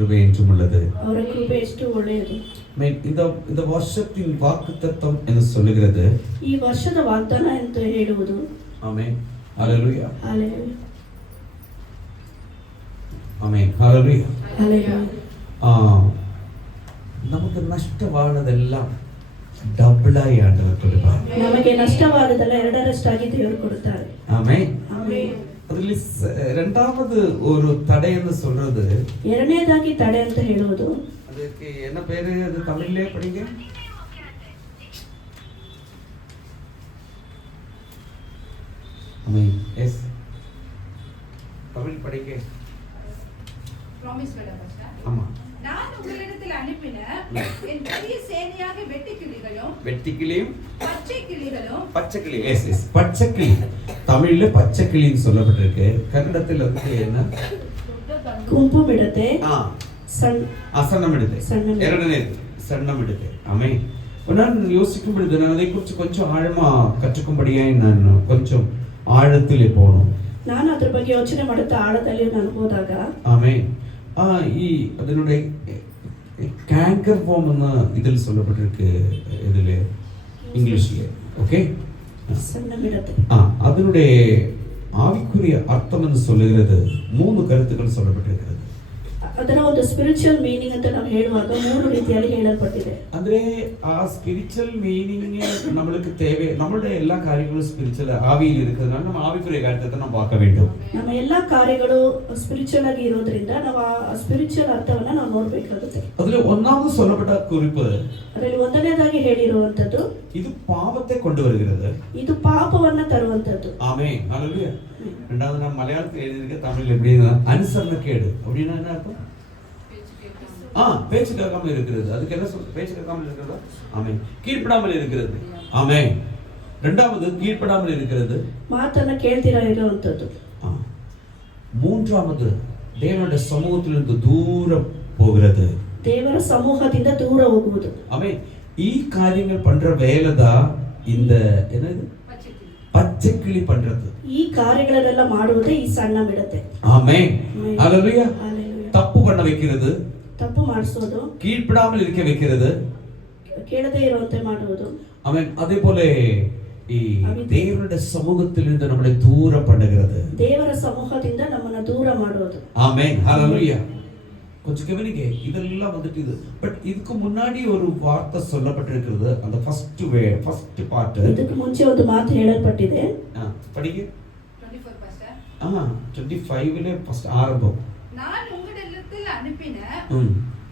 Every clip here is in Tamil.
கிருபை என்றும் உள்ளது. ಅವರ ಕೃಪೆ ಎಷ್ಟು ಒಳ್ಳೆಯದು. இந்த வருஷத்தின் வாக்குத்தத்தம் என்று சொல்லுகிறது. ಈ ವರ್ಷದ ವಾಗ್ದಾನ ಅಂತ ಹೇಳುವುದು. ஆமென். ஹalleluya. ஹalleluya. ஆமென். ஹalleluya. ஹalleluya. நமக்கு நஷ்டவானதெல்லாம் டபுளாய் ஆண்டவர் கொடுப்பார். ನಮಗೆ ನಷ್ಟವಾದದಲ್ಲ ಎರಡರಷ್ಟಾಗಿ ದೇವರು ಕೊಡುತ್ತಾರೆ. ஆமென். ಆಮೆನ್. ಅದರಲ್ಲಿ இரண்டாவது ஒரு தடை என்று சொல்றது, ಎರಡನೇದಾಗಿ ತಡೆ ಅಂತ ಹೇಳುವುದು, ಅದಕ್ಕೆ என்ன பேரு, அது தமிழ்லயே படிங்க. ஆமென். எஸ், தமிழ் படிங்க. ப்ராமிஸ் வேட பாஸ்டர். ஆமா. நான் உங்களிடத்தில் அனுப்பின என் பெரிய சேனையாக வெட்டுக்கிளிகளும் பச்சைக்கிளிகளும் எஸ் எஸ் பச்சைக்கிளி, தமிழ்ல பச்சைக்கிளின்னு சொல்லப்பட்டிருக்கு. கன்னடத்தில் வந்து என்ன, ಗುಂಪು ಬಿಡತೆ, சன்னம் எடுத்து, ಎರಡನೇದು சன்னம் எடுத்து. ஆமென். நான் யோசிக்கும் பொழுது நான் அதை குறித்து கொஞ்சம் ஆழமா கற்றுக்கும்படியாய் நான் கொஞ்சம் ஆழத்திலே போகணும். ನಾನು ಅದರ ಬಗ್ಗೆ ಯೋಚನೆ ಮಾಡುತ್ತಾ ಆಳದಲ್ಲಿ ನಾನು ಹೋದಾಗ, ஆமென், ഈ അതിനുடைய கேங்கர் ஃபார்ம் എന്ന് ഇതിൽ சொல்லப்பட்டிருக்கு, ഇതില് இங்கிலீஷ்ல. ஓகே, சன்னமிடத்தை. அதனுடைய ஆவிக்குரிய அர்த்தம் என்று சொல்லுகிறது 3 கருத்துக்கள் சொல்லப்பட்டிருக்கிறது. ಅದರ ಒಂದು ಸ್ಪಿರಿಚುವಲ್ ಮೀನಿಂಗ್ ಅಂತ ನಾವು ಹೇಳುವಾಗ 3 ರೀತಿಯಲ್ಲಿ ಹೇಳಲ್ಪಟ್ಟಿದೆ. ಅಂದ್ರೆ ಆ ಸ್ಪಿರಿಚುವಲ್ ಮೀನಿಂಗ್ நமக்கு தேவை. நம்மளுடைய எல்லா காரியங்களும் ஸ்பிரிச்சுவல் ஆவியில் இருக்கிறதுனால நம்ம ஆவிக்குரிய காரியத்தை நம்ம பார்க்க வேண்டும். ನಮ್ಮ ಎಲ್ಲಾ ಕಾರ್ಯಗಳು ಸ್ಪಿರಿಚುವಲ್ ಆಗಿ ಇರೋದ್ರಿಂದ ನಾವು ಆ ಸ್ಪಿರಿಚುವಲ್ ಅರ್ಥವನ್ನ ನಾವು ನೋಡಬೇಕಾಗುತ್ತೆ. அதுல ஒன்னாவது சொல்லப்பட்ட குறிப்பு, ಅದರಲ್ಲಿ ಒಂದನೇದಾಗಿ ಹೇಳಿರುವಂತದ್ದು, இது பாவத்தை கொண்டு வருகிறது, ಇದು ಪಾಪವನ್ನ ತರುವಂತದ್ದು. ஆமென். ஹalleluya. ரெண்டாவது நான் மலையாளத்தில் எழுதியிருக்க, தமிழ்ல எப்படின்னா அனுசரணக்கேடு அப்படின்னா என்ன அர்த்தம்? பேச்சு கேட்காம இருக்கிறது. அதுக்கு என்ன சொல்ற? பேச்சு கேட்காமல் இருக்கிறதா? ஆமென். கீழ்ப்படாமல் இருக்கிறது. ஆமென். இரண்டாவது கீழ்ப்படாமல் இருக்கிறது, ಮಾತನ್ನ ಕೇಳ್ತಿರ ಇರುವಂತದ್ದು. மூன்றாவது தேவனுடைய சமூகத்திலிருந்து தூரம் போகிறது, ದೇವರ ಸಮೂಹದಿಂದ ದೂರ ಹೋಗುವುದು. ஆமென். ಈ ಕಾರ್ಯங்கள் பண்ற வேலைதான் இந்த என்னது பச்சைக்கிளி பண்றது. ಈ ಕಾರ್ಯಗಳನ್ನೆಲ್ಲ ಮಾಡುವುದೇ ಈ ಸಣ್ಣ ಮಿಡತೆ. ஆமென். ஹalleluya. தப்பு பண்ண வைக்கிறது, ತಪ್ಪು ಮಾಡಿಸೋದು, கீழ்ப்படாமல் இருக்க வைக்கிறது, ಕೇಳದೇ ಇರುವಂತೆ ಮಾಡುವುದು. ஆமென். அதே போல ಈ ದೇವರ ಸಮೂಹத்திலிருந்து நம்மளை தூரம் பண்ணுகிறது, ದೇವರ ಸಮೂಹದಿಂದ ನಮ್ಮನ್ನ ದೂರ ಮಾಡುವುದು. ஆமென். ஹalleluya. கொஞ்சம் கவனிங்க, இதெல்லாம் வந்துட்டு இது. பட் இதுக்கு முன்னாடி ஒரு வார்த்தை சொல்லப்பட்டிருக்கிறது, அந்த ஃபர்ஸ்ட் பார்ட். ಇದಕ್ಕೆ ಮುಂಚೆ ಒಂದು ಮಾತು ಹೇಳಲ್ಪಟ್ಟಿದೆ. படிங்க. 24 பாஸ்டர். 25ல ஃபர்ஸ்ட் ஆரம்பம். நான் உங்களிடத்தில் அனுப்பின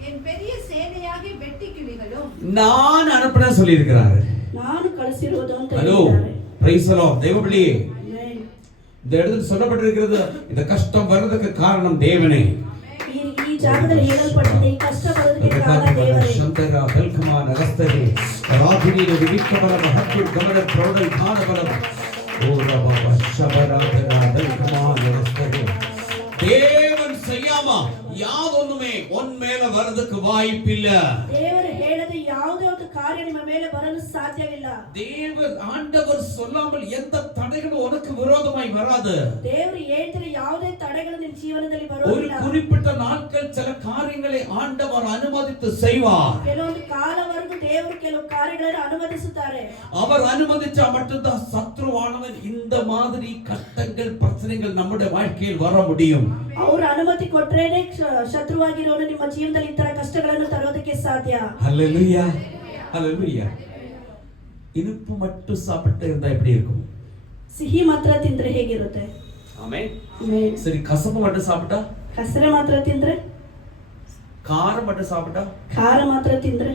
என் பெரிய சேனையாக வெட்டுக்கிளிகளும், நான் அனுப்பின சொல்லி இருக்கிறாரு. ನಾನು ಕಳಿಸಿರುವುದು ಅಂತ ஹலோ, ಹೇಳಿದ್ದಾರೆ. Price the Lord. தேவபிள்ளையே, இந்த இடத்துல சொல்லப்பட்டிருக்கிறது, இந்த கஷ்டம் வர்றதுக்கு காரணம் தேவனே. ಈ ಜಾಗದಲ್ಲಿ ಹೇಳಲ್ಪಟ್ಟಿದೆ, ಈ ಕಷ್ಟ ಬರೋದಕ್ಕೆ ಕಾರಣ ದೇವರೇ. ಶಂಕರ ದಲ್ಕಮಾನ ರಸ್ತಗೆ ರಾಧಿನಿಯ ವಿವಿಕ್ತಬಲ ಮಹತ್ವ ಗಮನ ಪ್ರೌಢ ಜ್ಞಾನಬಲ ಓ ರಬ ಶಬರಾಧರ ದಲ್ಕಮಾನ ರಸ್ತಗೆ தேவன் செய்யாம யாதொன்னுமே உன் மேல வரதுக்கு வாய்ப்பில்ல. ದೇವರು ಹೇಳದ ಯಾವುದೇ ಒಂದು ಕಾರ್ಯ ನಿಮ್ಮ ಮೇಲೆ ಬರಲು ಸಾಧ್ಯವಿಲ್ಲ. ஆண்டவர் சொல்லாமல் எந்த தடைகளும் உனக்கு விரோதமாய் வராது. ದೇವರು ಹೇಳ್ತಿರೋ ಯಾವುದೇ ತಡೆಗಳು ನಿಮ್ಮ ಜೀವನದಲ್ಲಿ ಬರೋದಿಲ್ಲ. ஒரு குறிப்பிட்ட நாட்கள் சில காரியங்களை ஆண்டவர் அனுமதித்து செய்வார். ಕೆಲವೊಂದು ಕಾಲವರೆಗೂ ದೇವರು ಕೆಲವು ಕಾರ್ಯಗಳನ್ನು ಅನುಮತಿಸುತ್ತಾರೆ. அவர் அனுமதிச்சா மட்டும்தான் சத்ருவானவன் இந்த மாதிரி கஷ்டங்கள் பிரச்சனைகள் நம்முடைய வாழ்க்கையில் வர முடியும். ಅವರು ಅನುಮತಿ ಕೊಟ್ರೇನೆ ಶತ್ರುವಾಗಿರೋನು ನಿಮ್ಮ ಜೀವನದಲ್ಲಿ ಇತರ ಕಷ್ಟಗಳನ್ನು ತರೋದಕ್ಕೆ ಸಾಧ್ಯ. ஹல்லேலூயா. ஹல்லேலூயா. இனிப்பு மட்டும் சாப்பிட்டு இருந்தா எப்படி இருக்கும்? ಸಿಹಿ ಮಾತ್ರ ತಿಂದ್ರೆ ಹೇಗಿರುತ್ತೆ? ஆமென். சரி, கசப்பு மட்டும் சாப்பிட்டா? ಕಸರೆ ಮಾತ್ರ ತಿಂದ್ರೆ? காரம் மட்டும் சாப்பிட்டா? ಖಾರ ಮಾತ್ರ ತಿಂದ್ರೆ?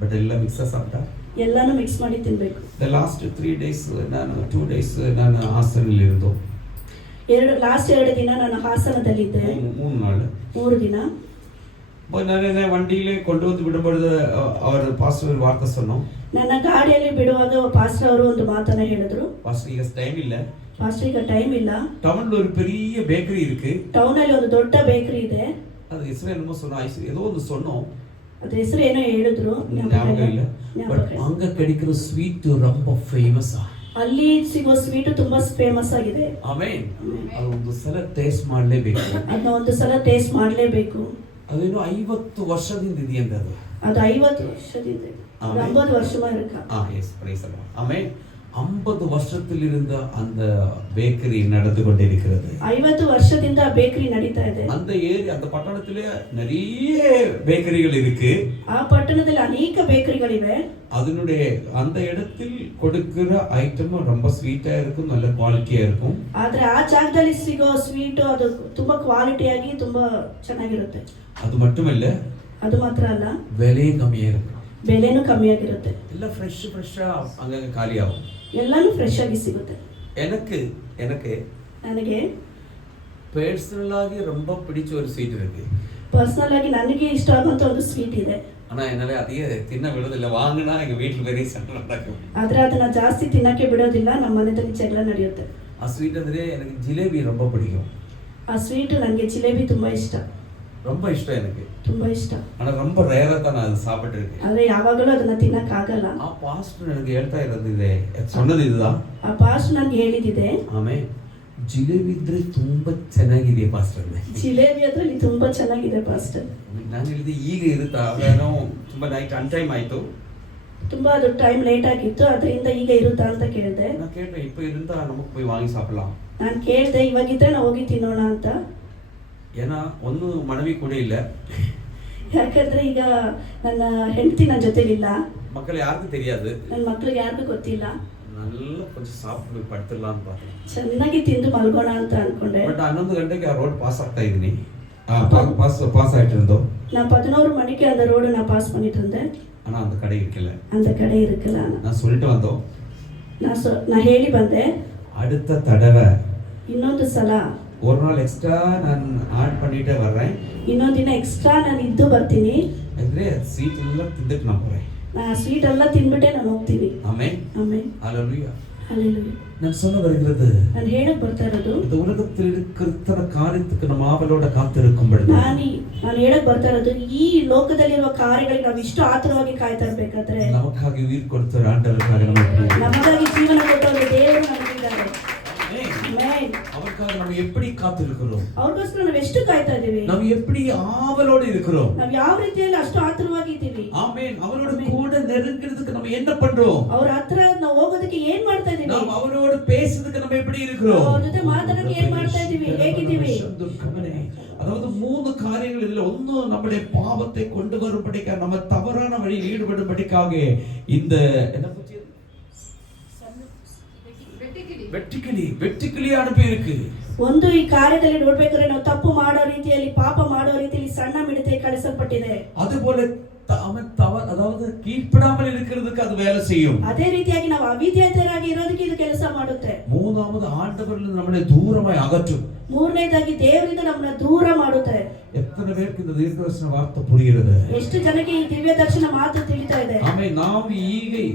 பட் எல்லாம் மிக்ஸா சாப்பிட்டா? ಎಲ್ಲಾನು ಮಿಕ್ಸ್ ಮಾಡಿ ತಿನ್ನಬೇಕು. The last 3 days ನಾನು 2 days ನಾನು ಹಾಸನಲ್ಲಿ ಇರೋದು. ಲಾಸ್ಟ್ 2 ದಿನ ನಾನು ಹಾಸನದಲ್ಲಿದ್ದೆ. 3 நாள். 3 ದಿನ. ನಾನು வண்டியிலே கொண்டு வந்து விடும்போது அவர் பாஸ்டர் ஒரு வார்த்தை சொன்னோம். ನನ್ನ ಗಾಡಿಯಲ್ಲಿ ಬಿಡುವಾಗ ಪಾಸ್ಟರ್ ಅವರು ಒಂದು ಮಾತನ್ನ ಹೇಳಿದ್ರು. பாஸ்டர் ಈಗ ಟೈಮ್ ಇಲ್ಲ. ಪಾಸ್ಟರ್ ಈಗ ಟೈಮ್ ಇಲ್ಲ. ಟೌನ್ல ஒரு பெரிய பேக்கரி இருக்கு. ಟೌನ್ ಅಲ್ಲಿ ಒಂದು ದೊಡ್ಡ ಬೇಕರಿ ಇದೆ. ಅದು ಹೆಸರು ಏನೋ சொன்னோம், ஏதோ ಒಂದು சொன்னோம். ಅದು ಹೆಸರು ಏನೋ ಹೇಳಿದ್ರು, ஞாபகம் இல்ல. பட் அங்க கிடைக்கிற ஸ்வீட் ரொம்ப ஃபேமஸா. ಅಲ್ಲಿ ಸಿಗೋ ಸ್ವೀಟು ತುಂಬಾ ಫೇಮಸ್ ಆಗಿದೆ. ಆಮೇನ್. ಅದು ಒಂದು ಸಲ ಟೇಸ್ಟ್ ಮಾಡಲೇಬೇಕು. ಅದನ್ನ ಒಂದು ಸಲ ಟೇಸ್ಟ್ ಮಾಡಲೇಬೇಕು. ಅದೇನು 50 ವರ್ಷದಿಂದ ಇದೆಯಂತೆ ಅದು. ಅದು 50 ವರ್ಷದಿಂದ. அது 50 வருஷமா இருக்கா. Yes praise the Lord. Amen. 50 வருஷத்தில் இருந்த அந்த பேக்கரி நடந்து கொண்டிருக்கிறது. 50 வருஷದಿಂದ ಬೇಕರಿ ನಡೀತಾ ಇದೆ. அந்த ஏரியா அந்த பட்டணத்திலே நிறைய பேக்கரிகள் இருக்கு. ಆ ಪಟ್ಟಣದಲ್ಲಿ ಅನೇಕ ಬೇಕರಿಗಳಿವೆ. அதனுடைய அந்த இடத்தில் கொடுக்கிற ஐட்டம் ரொம்ப ஸ்வீட்டா இருக்கும், நல்ல குவாலிட்டியா இருக்கும். ಆದ್ರೆ ಆ ಜಾಗದಲ್ಲಿ ಸಿಗೋ ಸ್ವೀಟ್ ಅದು ತುಂಬಾ ಕ್ವಾಲಿಟಿಯಾಗಿ ತುಂಬಾ ಚೆನ್ನಾಗಿರುತ್ತೆ. ಅದು மட்டுமல்ல, ಅದು ಮಾತ್ರ ಅಲ್ಲ, விலையும் கம்மியா இருக்கும். ಬೆಲೆನೂ ಕಮ್ಮಿಯಾಗಿರುತ್ತೆ. ಎಲ್ಲ ಫ್ರೆಶ್ அங்க ಖಾಲಿ ஆகும். ಎಲ್ಲಾನು ಫ್ರೆಶ್ ಆಗಿ ಸಿಗುತ್ತೆ. எனக்கு ನನಗೆ ಪರ್ಸನಲ್ ಆಗಿ ரொம்ப பிடிச்ச ஒரு ಸ್ವೀಟ್ இருக்கு. ಪರ್ಸನಲ್ ಆಗಿ ನನಗೆ ಇಷ್ಟ ಆಗುವಂತ ಒಂದು ಸ್ವೀಟ್ ಇದೆ. ஆனா என்னால அதையே தின்ன விடுறதில்ல. வாங்குனா எங்க வீட்ல பெரிய சண்டை நடக்கும். ಆದ್ರೆ ಅದನ್ನ ಜಾಸ್ತಿ ತಿನ್ನಕ್ಕೆ ಬಿಡೋದಿಲ್ಲ. ನಮ್ಮ ಮನೆಯಲ್ಲಿ ಜಗಳ ನಡೆಯುತ್ತೆ. ಆ ಸ್ವೀಟ್ ಅಂದ್ರೆ எனக்கு ಜಿಲೇಬಿ ரொம்ப பிடிக்கும். ಆ ಸ್ವೀಟ್ ನನಗೆ ಜಿಲೇಬಿ ತುಂಬಾ ಇಷ್ಟ. ரொம்ப இஷ்டம் எனக்கு. ತುಂಬಾ ಇಷ್ಟ. ஆனா ரொம்ப ரேரா தான் நான் அது சாப்பிட்டிருக்கேன். ಆದ್ರೆ ಯಾವಾಗಲೂ ಅದನ್ನ ತಿನ್ನಕ್ಕೆ ಆಗಲ್ಲ. ಆ ಪಾಸ್ಟರ್ ನನಗೆ ಹೇಳ್ತಾ ಇರೋದಿದೆ, சொன்னது இதுதான். ಆ ಪಾಸ್ಟರ್ ನನಗೆ ಹೇಳಿದಿದೆ. ಆಮೇಲೆ ಜಿಲೇಬಿ ಇದ್ರೆ ತುಂಬಾ ಚೆನ್ನಾಗಿದೆ ಪಾಸ್ಟರ್. ಜಿಲೇಬಿ ಅದ್ರಲ್ಲಿ ತುಂಬಾ ಚೆನ್ನಾಗಿದೆ ಪಾಸ್ಟರ್. ನಾನು ಹೇಳಿದೆ ಈಗ ಇರುತ್ತಾ, ಅವೇನೋ ತುಂಬಾ ನೈಟ್ ಅನ್ ಟೈಮ್ ಆಯ್ತು, ತುಂಬಾ ಅದು ಟೈಮ್ ಲೇಟ್ ಆಗಿತ್ತು, ಅದರಿಂದ ಈಗ ಇರುತ್ತಾ ಅಂತ ಕೇಳಿದೆ. நான் கேட்டேன் இப்போ இருந்தா நமக்கு போய் வாங்கி சாப்பிடலாம். ನಾನು ಕೇಳಿದೆ ಇವಾಗಿದ್ರೆ ನಾವು ಹೋಗಿ ತಿನ್ನೋಣ ಅಂತ. ஏன்னா ಒಂದು ಮನವಿ ಕೂಡ ಇಲ್ಲ. ಯಾಕಂದ್ರೆ ಈಗ ನನ್ನ ಹೆಂಡತಿ ನನ್ನ ಜೊತೆಲಿಲ್ಲ. ಮಕ್ಕಳು ಯಾರಿಗೂ தெரியாது. ನನ್ನ ಮಕ್ಕಳಿಗೆ ಯಾರಿಗೂ ಗೊತ್ತಿಲ್ಲ. நல்லா கொஞ்சம் சாப்பிட்டு படுத்துடலாம்னு பார்த்தேன். ಚೆನ್ನಾಗಿ ತಿಂದು ಮಲ್ಗೋಣ ಅಂತ ಅನ್ಕೊಂಡೆ. ಬಟ್ 11 ಗಂಟೆಗೆ ಆ ರೋಡ್ ಪಾಸ್ ಆಗ್ತಾ ಇದ್ದೀನಿ. பாஸ் ஆயிட்டு இருந்தோம். நான் 11 மணிக்கு அந்த ரோடு நான் பாஸ் பண்ணிட்டு இருந்தேன். ஆனா அந்த கடை இருக்கல. அந்த கடை இருக்கல. நான் சொல்லிட்டு வந்தோம். நான் ಹೇಳಿ ಬಂದೆ. அடுத்த தடவை ಇನ್ನೊಂದು ಸಲ ஒரு நாள் எக்ஸ்ட்ரா நான் ஆட் பண்ணிட்டே வர்றேன். ಇನ್ನೊಂದು ದಿನ ಎಕ್ಸ್ಟ್ರಾ ನಾನು ಇದ್ದು ಬರ್ತೀನಿ. ಅಂದ್ರೆ ಸ್ವೀಟ್ ಎಲ್ಲ ತಿಂದಿಟ್ಟು ನಾನು ಬರೇ. நான் ಸ್ವೀಟ್ ಎಲ್ಲ ತಿಂದ್ಬಿಟ್ಟೆ ನಾನು ಹೋಗ್ತೀನಿ. ಆಮೆನ್. ಆಮೆನ್. ஹalleluya. ஹalleluya. நான் சொல்ல வருகிறது, ನಾನು ಹೇಳಕ್ ಬರ್ತಾ ಇರೋದು, இந்த உலகத்தில் இருக்கிற காரியத்துக்கு நம்ம ஆவலோட காத்திருக்கும் பொழுது, ನಾನು ಹೇಳಕ್ ಬರ್ತಾ ಇರೋದು, ಈ ಲೋಕದಲ್ಲಿರುವ ಕಾರ್ಯಗಳಿಗೆ ನಾವು ಇಷ್ಟು ಆತುರವಾಗಿ ಕಾಯ್ತಾ ಇರಬೇಕಾದ್ರೆ, நமக்காக உயிர் கொடுத்த ஆண்டவருக்காக ನಮಗಾಗಿ ಜೀವನ ಕೊಟ್ಟವರು ದೇವರು ನಮಗಿದ್ದಾರೆ. ಆಮೆನ್. அவருக்காக நம்ம எப்படி காத்திருக்கிறோம்? ಅವರಿಗೋಸ್ಕರ ನಾವು ಎಷ್ಟು ಕಾಯ್ತಾ ಇದೀವಿ? ನಾವು எப்படி ஆவலோட இருக்கிறோம்? ನಾವು ಯಾವ ರೀತಿಯಲ್ಲಿ ಅಷ್ಟು ಆತುರವಾಗಿ ಇದ್ದೀವಿ? ಆಮೆನ್. ಅವரோட கூட நெருங்கிறதுக்கு நம்ம என்ன பண்றோம்? ಅವರ ಹತ್ರ ನಾವು ಹೋಗೋದಕ್ಕೆ ಏನ್ ಮಾಡ್ತಾ ಇದೀವಿ? ನಾವು ಅವரோட பேசுறதுக்கு நம்ம எப்படி இருக்கிறோம்? ಅವರ ಜೊತೆ ಮಾತಾಡಕ್ಕೆ ಏನ್ ಮಾಡ್ತಾ ಇದೀವಿ? ಹೇಗಿದ್ದೀವಿ? அதாவது 3 காரியங்கள் இதுல. ஒன்னு நம்முடைய பாவத்தை கொண்டு வரும்படிக்காக, நம்ம தவறான வழியில் ஈடுபடும்படிக்காக இந்த என்ன பத்தி வெட்டுக்கிளி அனுப்பி இருக்கு. ಒಂದು ಈ ಕಾರ್ಯದಲ್ಲಿ ನೋಡ್ಬೇಕಾದ್ರೆ ನಾವು ತಪ್ಪು ಮಾಡೋ ರೀತಿಯಲ್ಲಿ, ಪಾಪ ಮಾಡೋ ರೀತಿಯಲ್ಲಿ ಸಣ್ಣ ಮಿಡತೆ ಕಳಿಸಲ್ಪಟ್ಟಿದೆ. அதுபோல அதாவது கீழ்ப்படாமல் இருக்கிறதுக்கு அது வேலை செய்யும். ಅದೇ ರೀತಿಯಾಗಿ ನಾವು ಅವಿಧೇಯರಾಗಿ ಇರೋದಕ್ಕೆ ಇದು ಕೆಲಸ ಮಾಡುತ್ತೆ. மூணாவது ஆண்டவரிலிருந்து நம்மளை தூரமாய் அகற்றும். ಮೂರನೇದಾಗಿ ದೇವರಿಂದ ನಮ್ಮನ್ನ ದೂರ ಮಾಡುತ್ತೆ. எத்தனை பேருக்கு இந்த தீர்க்கதரிசன வார்த்தை புரிகிறது? ಎಷ್ಟು ಜನಕ್ಕೆ ಈ ದಿವ್ಯ ದರ್ಶನ ಮಾತು ತಿಳಿತಾ ಇದೆ? ஆமென். நாம்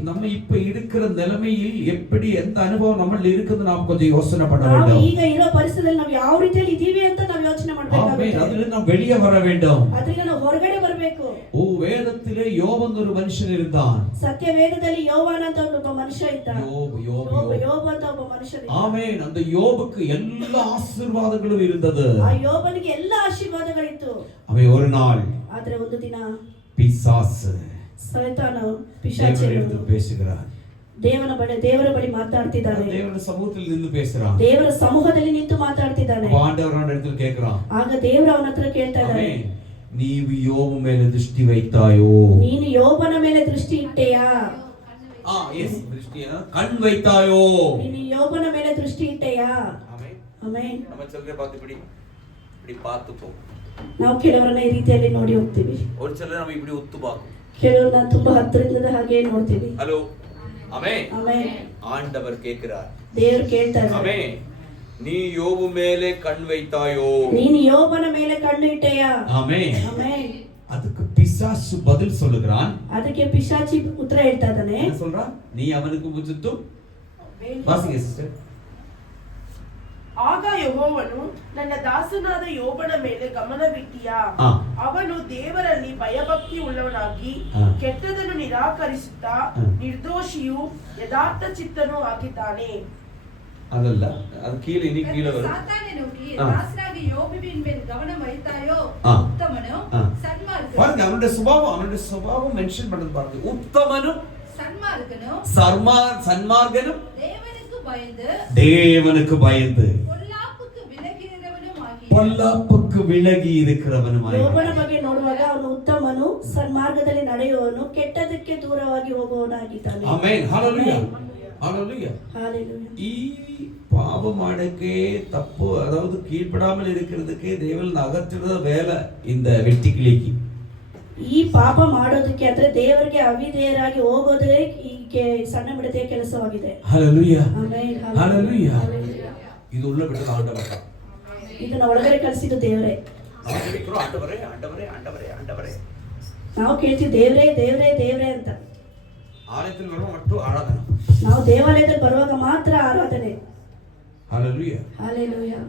நம்ம இப்ப இருக்கிற நிலைமையில் எப்படி எந்த அனுபவம் நம்மள இருக்குது நாம் கொஞ்சம் யோசனை பண்ண வேண்டும். ನಾವು ಈಗ ಇರೋ ಪರಿಸ್ಥಿತಿಯಲ್ಲಿ ನಾವು ಯಾವ ರೀತಿಯಲ್ಲಿ ಇದೀವಿ ಅಂತ ನಾವು ಯೋಚನೆ ಮಾಡಬೇಕಾಗುತ್ತೆ. ஆமென். அதிலிருந்து நாம் வெளியே வர வேண்டும். ಅದರಿಂದ ನಾವು ಹೊರಗಡೆ ಬರಬೇಕು. ஓ, வேதத்திலே யோபன் ஒரு மனுஷன் இருந்தான். ಸತ್ಯ ವೇದದಲ್ಲಿ ಯೋವಾನ ಅಂತ ಒಬ್ಬ ಮನುಷ್ಯ ಇದ್ದ. ಯೋಬ ಅಂತ ಒಬ್ಬ ಮನುಷ್ಯ ಇದ್ದ. ஆமென். அந்த யோபுக்கு எல்லா ஆசீர்வாதங்களும் இருந்தது. ಆ ಯೋಬನಿಗೆ ಎಲ್ಲ ಆಶೀರ್ವಾದಗಳಿತ್ತು. அவன் ஒரு நாள், ಆದ್ರೆ ಒಂದು ದಿನ பிசாசு ಸೈತಾನನು ಪಿಶಾಚನು பேசுகிறான். ದೇವರ ಬಳಿ ಮಾತಾಡ್ತಿದ್ದಾನೆ. தேவனுடைய சமூகத்தில் நின்று பேசுறான். ದೇವರ ಸಮೂಹದಲ್ಲಿ ನಿಂತು ಮಾತಾಡ್ತಿದ್ದಾನೆ. ஆண்டவர் இடத்துல கேக்குறான். ಆಗ ದೇವರು ಅವನ ಹತ್ರ ಕೇಳ್ತಾ ಇದ್ದಾನೆ, ನೀವು ಯೋಬನ ಮೇಲೆ ದೃಷ್ಟಿ வைத்தாயோ? ನೀನು ಯೋಬನ ಮೇಲೆ ದೃಷ್ಟಿ ಇಟ್ಟೆಯಾ? கண் வைத்தாயோ? ನೀನು ಯೋಬನ ಮೇಲೆ ದೃಷ್ಟಿ ಇಟ್ಟೆಯಾ? ಆಮೆನ್. நம்ம சொல்றே பார்த்து இப்படி பார்த்து போ. ನಾವು ಕೆಲವರನ್ನ ಈ ರೀತಿಯಲ್ಲಿ ನೋಡಿ ಹೋಗ್ತೀವಿ. ஒரு சிலர் நம்ம இப்படி உத்து பார்க்கும். ಕೆಲವರನ್ನ ತುಂಬಾ ಹತ್ತಿರದಿಂದ ಹಾಗೆ ನೋಡ್ತೀವಿ. ஹலோ. ஆமென். ಆಮೆನ್. ஆண்டவர் கேக்குறார். ದೇವರು ಕೇಳ್ತಾ ಇದ್ದಾರೆ, ஆமென். நீ யோபு மேலே கண் வைத்தாயோ? ನೀನು ಯೋಬನ ಮೇಲೆ ಕಣ್ಣು ಇಟ್ಟೆಯಾ? ஆமென். ಆಮೆನ್. அதுக்கு பிசாசு பதில் சொல்லுகிறான். ಅದಕ್ಕೆ ಪಿಶಾಚಿ ಉತ್ತರ ಹೇಳ್ತಾ ಇದ್ದಾನೆ. என்ன சொல்றான்? நீ அவனுக்கு முச்சுத்து வாசிங்க சிஸ்டர். ಆಗ ಯೆಹೋವನು ನನ್ನ ದಾಸನಾದ ಯೋಬನ ಮೇಲೆ ಗಮನವಿಟ್ಟಿಯಾ? ಆ. ಅವನು ದೇವರಲ್ಲಿ ಭಯಭಕ್ತಿ ಉಳ್ಳವನಾಗಿ ಆ. ಕೆಟ್ಟದನ್ನು ನಿರಾಕರಿಸುತ್ತಾ ಆ. ನಿರ್ದೋಷಿಯು ಯಥಾರ್ಥ ಚಿತ್ತನೂ ಆಗಿದ್ದಾನೆ. അതല്ല അത് കീഴെ ഇനി കീഴെ വരും சாத்தானை நோக்கி ஆ. தாசனாகிய யோபுவின் மேல் கவனம் வைத்தாயோ? ஆ. உத்தமனும் ஆ. சன்மார்க்கனும் பாருங்க അവന്റെ സ്വഭാവം മെൻഷൻ പണ്ടത് പറഞ്ഞു ഉത്തമനും சன்மார்க்கனும் സന്മാർഗനും தேவனுக்கு பயந்து ദേവനുக்கு பயந்து பொல்லாப்புக்கு விலகிறவனும் ஆகிய பொல்லாப்புக்கு விலகி இருக்கிறவனுமாய் ಯೋಬನ ಬಗ್ಗೆ ನೋಡುವಾಗ ಅವನು ಉತ್ತಮನು, ಸನ್ಮಾರ್ಗದಲ್ಲಿ ನಡೆಯುವವನು, ಕೆಟ್ಟದಕ್ಕೆ ದೂರವಾಗಿ ಹೋಗುವವನಾಗಿದ್ದಾನೆ. ಆಮೆನ್. ஹalleluya. ஹalleluya. ஹalleluya. ഈ பாவம் அடக்கே தப்பு, அதாவது கீழ்ப்படாமல் இருக்கிறதுக்கு தேவன் அகற்றுற வேலை இந்த வெட்டிக்கிளிக்கு. ಈ ಪಾಪ ಮಾಡೋದಕ್ಕೆ ಅಂದ್ರೆ ದೇವರಿಗೆ ಅವಿಧೇಯರಾಗಿ ಹೋಗೋದೇ ಈ ಸಣ್ಣ ಮಿಡತೆಯ ಕೆಲಸವಾಗಿದೆ. ஹalleluya. ಆಮೆನ್. ஹalleluya. ಹalleluya. இது உள்ள ಬಿಟ್ಟದ ಆಂಡವರ. ಇದನ್ನ ಒಳಗಡೆ ಕಳಿಸಿದ್ದು ದೇವರೇ. ನಾವು ಕೇಳಿದ್ರು ಆಂಡವರೇ ಆಂಡವರೇ ಆಂಡವರೇ ಆಂಡವರೇ. ನಾವು ಕೇಳ್ತೀವಿ ದೇವರೇ ದೇವರೇ ದೇವರೇ ಅಂತ. ஆலயத்தில் வரும் மட்டும் ஆராதனை. ನಾವು ದೇವಾಲಯದಲ್ಲಿ ಬರುವಾಗ ಮಾತ್ರ ಆರಾಧನೆ. ஹalleluya. ಹalleluya.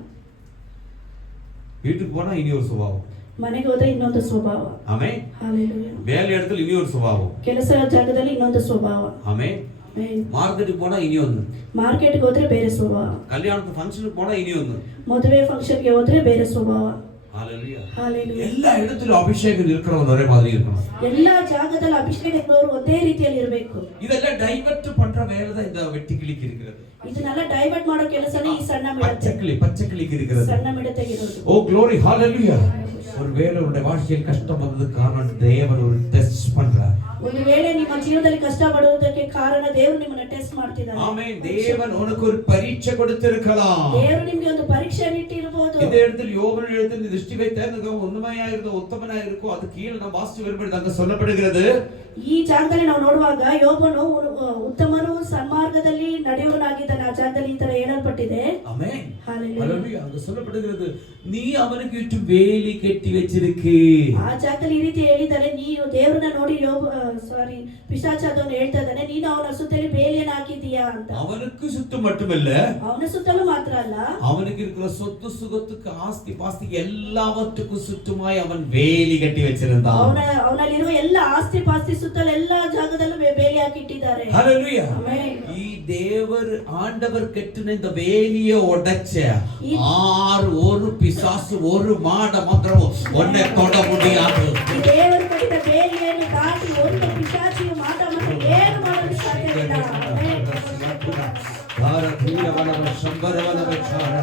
வீட்டுக்கு போனா இனி ஒரு சுபாவம். ಮನೆಗೆ ಹೋದ್ರೆ ಇನ್ನೊಂದು ಸ್ವಭಾವ. ஆமென். ಹalleluya. வேலை இடத்துல இனி ஒரு சுபாவம். ಕೆಲಸ ಜಾಗದಲ್ಲಿ ಇನ್ನೊಂದು ಸ್ವಭಾವ. ஆமென். ಆಮೆನ್. மார்க்கெட்டுக்கு போனா இனி ஒன்னு. ಮಾರ್ಕೆಟ್ಗೆ ಹೋದ್ರೆ ಬೇರೆ ಸ್ವಭಾವ. கல்யாணத்து ஃபங்க்ஷனுக்கு போனா இனி ஒன்னு. ಮದುವೆ ಫಂಕ್ಷನ್ಗೆ ಹೋದ್ರೆ ಬೇರೆ ಸ್ವಭಾವ. ஹalleluya. ಹalleluya. எல்லா இடத்திலும் அபிஷேகம் இருக்கிறவங்க ஒரே மாதிரி இருக்கணும். ಎಲ್ಲಾ ಜಾಗದಲ್ಲಿ ಅಭಿಷೇಕ ಇರೋರು ಒಂದೇ ರೀತಿಯಲ್ಲಿ ಇರಬೇಕು. இதெல்லாம் டைவர்ட் பண்ற வேலை தான் இந்த வெட்டிக்கிளிக்கு இருக்கிறது. ಇದನ್ನೆಲ್ಲ ಡೈವರ್ಟ್ ಮಾಡೋ ಕೆಲಸನೇ ಈ ಸಣ್ಣ ಮಿಡತೆ. பச்சைக்கிளிக்கு இருக்கிறது. ಸಣ್ಣ ಮಿಡತೆಗೆ ಇರೋದು. ஓ glory hallelujah. ஒருவேளை உங்களுடைய வாழ்க்கையில் கஷ்டம் வந்ததுக்கு காரணம் தேவன் ஒரு டெஸ்ட் பண்றார். ಒಂದು ವೇಳೆ ನಿಮ್ಮ ಜೀವನದಲ್ಲಿ ಕಷ್ಟ ಪಡುವುದಕ್ಕೆ ಕಾರಣ ದೇವರು ನಿಮ್ಮನ್ನ ಟೆಸ್ಟ್ ಮಾಡ್ತಿದ್ದಾರೆ. ஆமென். தேவன் உனக்கு ஒரு பரீட்சை கொடுத்திருக்கலாம். ದೇವರು ನಿಮಗೆ ಒಂದು ಪರೀಕ್ಷೆ ಇಟ್ಟಿರಬಹುದು. இந்த இடத்தில் யோபன் எழுத்தில் திருஷ்டி வைத்தார் உண்மையாயிருந்தோ உத்தமனாயிருக்கோ அது கீழே நாம் வாசித்து வரும்போது அங்க சொல்லப்படுகிறது. ಈ ಜಾಗದಲ್ಲಿ ನಾವು ನೋಡುವಾಗ ಯೋಬನು ಉತ್ತಮನು ಸನ್ಮಾರ್ಗದಲ್ಲಿ ನಡೆಯುವನಾಗಿದ್ದಾನೆ. ಆ ಜಾಗದಲ್ಲಿ ಈ ತರ ಹೇಳಲ್ಪಟ್ಟಿದೆ. ஆமென். ஹalleluya. ஹalleluya. அங்க சொல்லப்படுகிறது நீ அவனுக்கு இட்டு வேலி கட்டி வச்சிருக்கு. ಆ ಜಾಗದಲ್ಲಿ ಈ ರೀತಿ ಹೇಳಿದ್ದಾರೆ, ನೀನು ದೇವರನ್ನ ನೋಡಿ ಪಿಶಾಚಾದವನು ಹೇಳ್ತಾ ಇದ್ದಾನೆ, ನೀನು ಅವನ ಸುತ್ತಲಿ ಬೇಲಿಯನ್ನು ಹಾಕಿದೀಯಾ ಅಂತ. அவனுக்கு சுத்தம் மட்டுமல்ல, ಅವನ ಸುತ್ತಲೂ ಮಾತ್ರ ಅಲ್ಲ, அவனுக்கு இருக்கிற சொத்து சுகத்துக்கு ஆஸ்தி பாஸ்திக்கு எல்லாவற்றுக்கும் சுற்றுமாய் அவன் வேலி கட்டி வச்சிருந்தான். ಅವನಲ್ಲಿರುವ ಎಲ್ಲ ಆಸ್ತಿ ಪಾಸ್ತಿ ಸುತ್ತಲೂ ಎಲ್ಲಾ ಜಾಗದಲ್ಲೂ ಬೇಲಿ ಹಾಕಿಟ್ಟಿದ್ದಾರೆ. ஹalleluya. ಆಮೆನ್. ಈ ದೇವರ ಆಂಡவர் கட்டின இந்த வேலியை உடைச்ச ஆறு ஒரு பிசாசு ஒரு மாட மந்திரம் ஒன்னை தொட முடியாது. ಈ ದೇವರು ಕಟ್ಟಿದ ಬೇಲಿಯನ್ನು ದಾಟಿ ಒಂದು ಪಿಶಾಚಿಯು ಮಾಟ ಮಂತ್ರ ಏನು ಮಾಡಲು ಸಾಧ್ಯವಿಲ್ಲ. ಆಮೆನ್. ಭಾರತೀಯವನವ ಶಂಬರವನವ ಚಾರ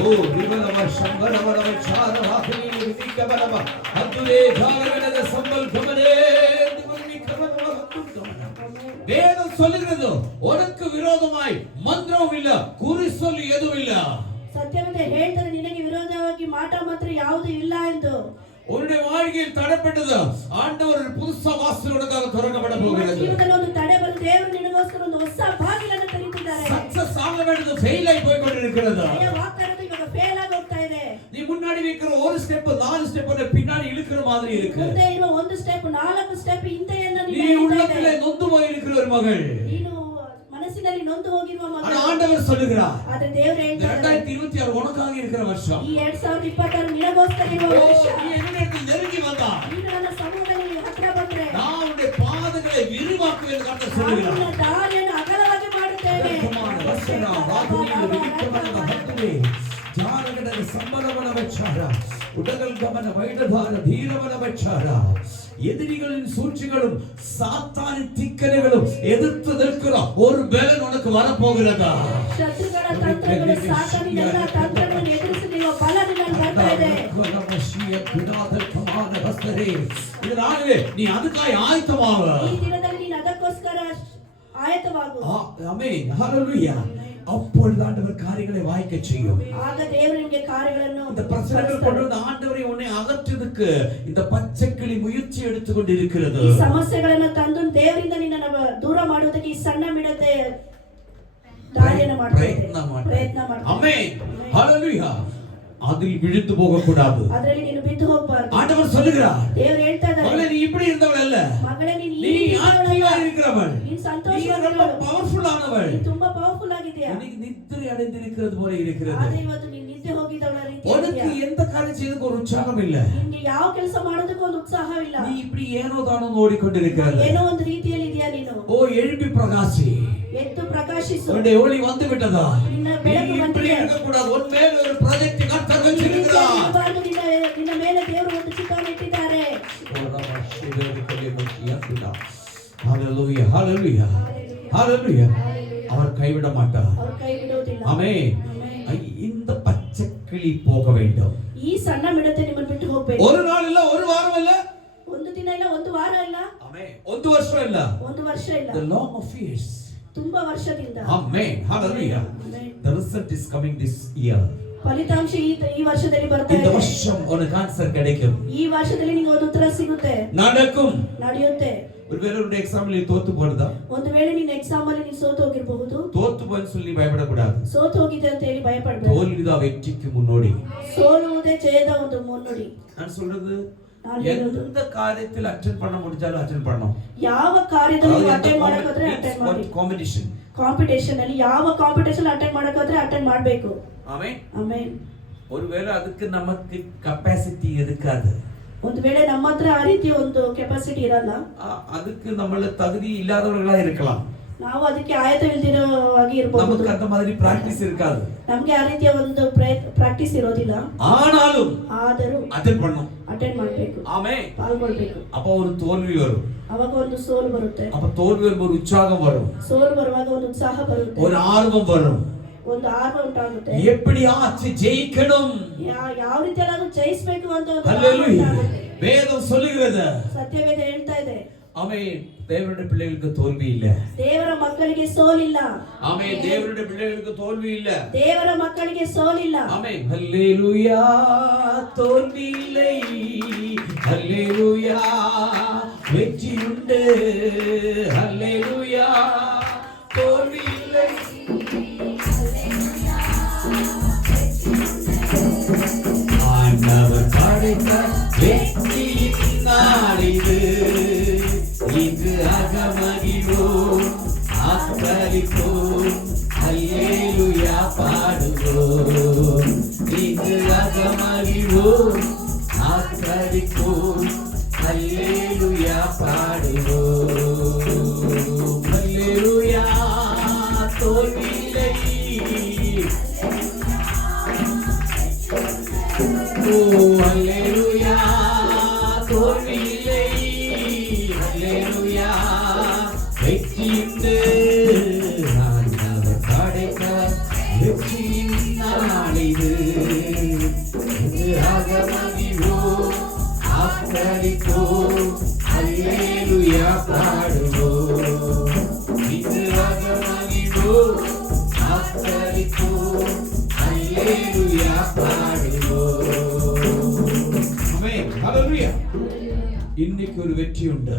ಓ ವಿಮಲವ ಶಂಬರವನವ ಚಾರ ವಾಹಿನಿ ವಿಧಿಕವನವ ಹದ್ದುರೇ ಧಾರಗಣದ ಸಂಬಲ್ಕಮನೇ ದಿವನಿಕವನವ ಹದ್ದುಗಮನ. வேதம் சொல்லுகிறது உனக்கு விரோதமாய் மந்திரம் இல்ல, குறி சொல்லி எதுவும் இல்ல. ಸತ್ಯವಂತ ಹೇಳ್ತಾರೆ, ನಿನಗೆ ವಿರೋಧವಾಗಿ ಮಾಟ ಮಂತ್ರ ಯಾವುದು ಇಲ್ಲ ಎಂದು. உன்னுடைய வாழ்க்கையில் தடைப்பட்டது ஆண்டவர் புதுசா வாசல் உனக்காக திறக்கப்பட போகிறது. ಜೀವನದಲ್ಲಿ ಒಂದು ತಡೆ ಬಂದು ದೇವರು ನಿನಗೋಸ್ಕರ ಒಂದು ಹೊಸ ಬಾಗಿಲನ್ನು ತೆರೆದಿದ್ದಾರೆ. சக்சஸ் ஆக வேண்டியது ஃபெயில் ஆகி போய் கொண்டிருக்கிறது. ಜಯವಾಗ್ತಾ ಇರೋದು ಇವಾಗ ಫೇಲ್ ಆಗಿ ಹೋಗ್ತಾ ಇದೆ. நீ முன்னாடி வைக்கிற ஒரு ஸ்டெப் 4 ஸ்டெப் பின்னாடி இழுக்கிற மாதிரி இருக்கு. ಮುಂದೆ ಇರುವ ಒಂದು ಸ್ಟೆಪ್ 4 ಸ್ಟೆಪ್ ಹಿಂದೆಯನ್ನು நீ உள்ளத்திலே நொந்து போய் இருக்கிற ஒரு மகள், ನೀನು ಮನಸ್ಸಿನಲ್ಲಿ ನೊಂದು ಹೋಗಿರುವ ಮಗಳು. ஆண்டவர் சொல்லுகிறார், ಆದರೆ ದೇವರು ಹೇಳ್ತಾರೆ, 2026 உனக்காக இருக்கிற வருஷம். ಈ 2026 ನಿನಗೋಸ್ಕರ ಇರುವ ವರ್ಷ. நீ என்னிடத்தில் நெருங்கி வந்தா ನೀನು ನನ್ನ ಸಮೂಹದಲ್ಲಿ ಹತ್ರ ಬಂದ್ರೆ நான் உன்னுடைய பாதங்களை விரிவாக்குவேன் என்று கர்த்தர் சொல்லுகிறார். ನಿನ್ನ ದಾರಿಯನ್ನು ಅಗಲವಾಗಿ ಮಾಡುತ್ತೇನೆ. ವರ್ತಮಾನ ವಸನ ವಾದುನಿಯ ವಿಧಿಕವನವ ಹದ್ದುವೆ ಜಾರಗಡದ ಸಂಬಲವನ ವಚಾರ ಉಡಗಲ್ ಗಮನ ವೈಡಧಾರ ಧೀರವನ ವಚಾರ. எதிரிகளின் சூழ்ச்சிகளும் சாத்தானின் திக்கனைகளும் எதிர்த்து நிற்கிற ஒரு பலன் உனக்கு வரப்போகிறதா? ಶತ್ರುಗಳ ತಂತ್ರಗಳು, ಸಾತಾನಿನ ಎಲ್ಲ ತಂತ್ರಗಳನ್ನು ಎದುರಿಸಿ ನೀವು ಬಲ ನಿನ್ನಲ್ಲಿ ಬರ್ತಾ ಇದೆ. இதனாலே நீ அதுக்காய் ஆயத்தமாக. ಈ ದಿನದಲ್ಲಿ ನೀನು ಅದಕ್ಕೋಸ್ಕರ ಆಯತವಾಗು. ஆமென். ஹalleluya. அப்பொழுது ஆண்டவர் காரியங்களை வாய்க்க செய்யும். ಆಗ ದೇವರು ನಿಮಗೆ ಕಾರ್ಯಗಳನ್ನು இந்த பிரச்சனைகள் கொண்டு வந்த ஆண்டவரை உன்னை அகற்றுவதற்கு இந்த பச்சைக்கிளி முயற்சி எடுத்துக் கொண்டிருக்கிறது. ಈ ಸಮಸ್ಯೆಗಳನ್ನು ತಂದು ದೇವರಿಂದ ನಿನ್ನನ್ನು ದೂರ ಮಾಡುವುದಕ್ಕೆ ಈ ಸಣ್ಣ ಮಿಡತೆ ದಾರಿಯನ್ನು ಮಾಡ್ತಾ ಇದೆ, ಪ್ರಯತ್ನ ಮಾಡ್ತಾ ಇದೆ. ஆமென். ஹalleluya. அதில் விழுந்து போக கூடாது. ಅದರಲ್ಲಿ ನೀನು ಬಿದ್ದು ಹೋಗಬಾರದು. ஆண்டவர் சொல்லுகிறார், ದೇವರು ಹೇಳ್ತಾ ಇದ್ದಾರೆ, மகளே நீ இப்படி இருந்தவள் அல்ல, ಮಗಳೇ ನೀನು நீ ஆக்டிவா இருக்கிறவள், ನೀನು நீ ரொம்ப ಸಂತೋಷವಾಗಿರು, பவர்ஃபுல் ஆனவள். ನೀನು ತುಂಬಾ ಪವರ್ಫುಲ್ ಆಗಿದೆಯಾ. உனக்கு நித்திர நித்திரை அடைந்திருக்கிறது போல இருக்கிறது. ಆದ್ರೆ ಇವತ್ತು ನೀನು ನಿದ್ದೆ ಹೋಗಿದ್ದವಳ ರೀತಿ உனக்கு ಇದೆಯಾ? எந்த காரியம் செய்யறதுக்கு ஒரு உற்சாகம் இல்ல. ನಿನ್ಗೆ ಯಾವ ಕೆಲಸ ಮಾಡೋದಕ್ಕೂ ಒಂದು ಉತ್ಸಾಹವಿಲ್ಲ. நீ இப்படி ஏனோ தானோ ஓடிக்கொண்டிருக்கிறது. ಏನೋ ಒಂದು ರೀತಿಯಲ್ಲಿ ಇದೆಯಾ ನೀನು? ஓ எழுப்பி பிரகாசி. ಎದ್ದು ಪ್ರಕಾಶಿಸು. உன்னுடைய ஒளி வந்து விட்டதா? ನಿನ್ನ ಬೆಳಕು இப்படி ಬಂದಿದೆ. இருக்க கூடாது. உன் மேல ஒரு ப்ராஜெக்ட் கர்த்தர் வச்சிருக்கிறார். ಇರಬಾರ್ದು. ನಿನ್ನ ಮೇಲೆ ದೇವರು ಒಂದು ಚಿತ್ತಾನ ಇಟ್ಟಿದ್ದಾರೆ. ஹalleluya ஹalleluya ஹalleluya. அவர் கைவிட மாட்டார். ಅವರು ಕೈ ಬಿಡುವುದಿಲ್ಲ. ஆமென். இந்த பச்சை கிளி போக வேண்டும். ಈ ಸಣ್ಣ ಮಿಡತೆ ನಿಮ್ಮನ್ನು ಬಿಟ್ಟು ಹೋಗಬೇಕು. ஒரு நாள் இல்ல, ஒரு வாரம் இல்ல, ಒಂದು ದಿನ ಇಲ್ಲ, ಒಂದು ವಾರ ಇಲ್ಲ, ஆமென், ಒಂದು ವರ್ಷ ಇಲ್ಲ, ಒಂದು ವರ್ಷ ಇಲ್ಲ, the long of years. ತುಂಬಾ ವರ್ಷದಿಂದ. Amen hallelujah. Amen. The result is coming this year. ಫಲಿತಾಂಶ ಈ ವರ್ಷದಲ್ಲಿ ಬರ್ತಾ இந்த ಇದೆ. வருஷம் உனக்கு ஆன்சர் கிடைக்கும். ಈ ವರ್ಷದಲ್ಲಿ ನಿಮಗೆ ಒಂದು ಉತ್ತರ ಸಿಗುತ್ತೆ, நடக்கும். ನಡೆಯುತ್ತೆ. ஒருவேளை ஒரு எக்ஸாம்ல நீ தோத்து போறதா? ಒಂದು ವೇಳೆ ನೀನು ಎಕ್ಸಾಮ್ ಅಲ್ಲಿ ನೀನು ಸೋತು ಹೋಗಿರಬಹುದು. தோத்து போன்னு சொல்லி பயப்படக்கூடாது. ಸೋತು ಹೋಗಿದೆ ಅಂತ ಹೇಳಿ ಭಯಪಡಬೇಡ. தோல்விதான் வெற்றிக்கு முன்னோடி. ಸೋಲುವುದೇ ಜಯದ ಒಂದು ಮುನ್ನುಡಿ. நான் சொல்றது ನಾನು ಹೇಳೋದು, எந்த காரியத்தில் அட்டெண்ட் பண்ண முடிஞ்சாலும் அட்டெண்ட் பண்ணணும். ಯಾವ ಕಾರ್ಯದಲ್ಲಿ ಅಟೆಂಡ್ ಮಾಡಬೇಕಾದ್ರೆ ಅಟೆಂಡ್ ಮಾಡಿ. ಕಾಂಪಿಟಿಷನ್ ಕಾಂಪಿಟೇಷನ್ ಅಲ್ಲಿ ಯಾವ ಕಾಂಪಿಟೇಷನ್ ಅಟೆಂಡ್ ಮಾಡಬೇಕಾದ್ರೆ ಅಟೆಂಡ್ ಮಾಡಬೇಕು. ஆமென். ಆಮೆನ್. ஒருவேளை அதுக்கு நமக்கு கெபாசிட்டி இருக்காது. ಒಂದು ವೇಳೆ ನಮ್ಮ ಹತ್ರ ಆ ರೀತಿಯ ಒಂದು ಕೆಪಾಸಿಟಿ ಇರಲ್ಲ, அதுக்கு நம்மள தகுதி இல்லாதவர்களா இருக்கலாம். ನಾವು ಅದಕ್ಕೆ ಆಯತವಿಲ್ಲದಿರೋವಾಗಿ ಇರಬಹುದು. நமக்கு அந்த மாதிரி பிராக்டீஸ் இருக்காது. ನಮಗೆ ಆ ರೀತಿಯ ಒಂದು ಪ್ರಾಕ್ಟೀಸ್ ಇರೋದಿಲ್ಲ. ஆனாலும் ಆದರೂ அட்டெண்ட் பண்ணணும். ಅಟೆಂಡ್ ಮಾಡಬೇಕು, ஆமென். ಪಾಲ್ಗೊಳ್ಬೇಕು. அப்ப ஒரு தோல்வி வரும். ಅವಾಗ ಒಂದು ಸೋಲು ಬರುತ್ತೆ. அப்ப தோல்வி வரும்போது ஒரு உற்சாகம் வரும். ಸೋಲು ಬರುವಾಗ ಒಂದು ಉತ್ಸಾಹ ಬರುತ್ತೆ, ஒரு ஆர்வம் வரும். ಒಂದು ಆರ್ವ ಉಂಟಾಗುತ್ತೆ. எப்படியாச்சு ஜெயிக்கணும். ಯಾವ ರೀತಿಯಲ್ಲಿ ಅದು ಜಯಿಸಬೇಕು ಅಂತ ಒಂದು ஹல்லேலூயா. வேதம் சொல்லுகிறது. ಸತ್ಯವೇದ ಹೇಳ್ತಾ ಇದೆ. ஆமென். தேவனுடைய பிள்ளைகளுக்கு தோல்வி இல்ல. ದೇವರ ಮಕ್ಕಳಿಗೆ ಸೋಲಿಲ್ಲ. ஆமென். தேவனுடைய பிள்ளைகளுக்கு தோல்வி இல்ல. ದೇವರ ಮಕ್ಕಳಿಗೆ ಸೋಲಿಲ್ಲ. ஆமென். ஹல்லேலூயா. தோல்வி இல்லை. ஹல்லேலூயா. வெற்றி உண்டு. ஹல்லேலூயா. தோல்வி இல்லை. ஆண்டவர் படைத்த வெற்றியின் நாளிது. இங்கு அகமகிழ்வோம், ஆர்ப்பரிப்போம், அல்லேலூயா பாடுவோம். இங்கு அகமகிழ்வோம், ஆர்ப்பரிப்போம், அல்லேலூயா பாடுவோம். அல்லேலூயா. தோல்வியில்லை. ஓ அல்லேலூயா. தோல்வியில்லை. அல்லேலூயா. வெற்றியுண்டு. ஆண்டவர் படைத்த வெற்றியின் நாளிது. இது அகமகிழ்வோம், ஆர்ப்பரிப்போம், அல்லேலூயா பாடுவோம். இது அகமகிழ்வோம், ஆர்ப்பரிப்போம், அல்லேலூயா பாடுவோம். ஆமென். ஹல்லேலூயா. இன்னைக்கு ஒரு வெற்றி உண்டு.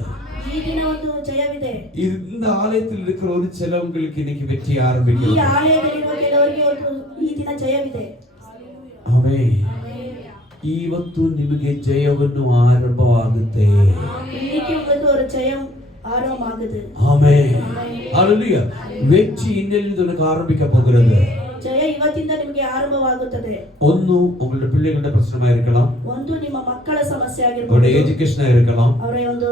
ಈ ದಿನ ಒಂದು ಜಯವಿದೆ. இந்த ஆலயத்தில் இருக்கிற ஒரு சிலவங்களுக்கு இன்னைக்கு வெற்றி ಈ ஆரம்பிக்கும். ಆಲಯದಲ್ಲಿರುವ ಕೆಲವರಿಗೆ ಒಂದು ಈ ದಿನ ಜಯವಿದೆ. ಆಮೆನ್. ಇವತ್ತು ನಿಮಗೆ ಜಯವನ್ನು ಆರಂಭವಾಗುತ್ತೆ. இன்னைக்கு உங்களுக்கு ஒரு ஜெயம் ஆரம்பமாகுது. ஆமென். ஹல்லேலூயா. வெற்றி இன்னிலிருந்து உனக்கு ஆரம்பிக்க போகிறது. ಜಯ ಇವತ್ತಿಂದ ನಿಮಗೆ ಆರಂಭವಾಗುತ್ತದೆ. ஒன்னு உங்களுடைய பிள்ளைகளோட பிரச்சனையா இருக்கலாம். ಒಂದು ನಿಮ್ಮ ಮಕ್ಕಳ ಸಮಸ್ಯೆ அவருடைய ಆಗಿರಬಹುದು, எஜுகேஷனா இருக்கலாம், ಅವರ ಒಂದು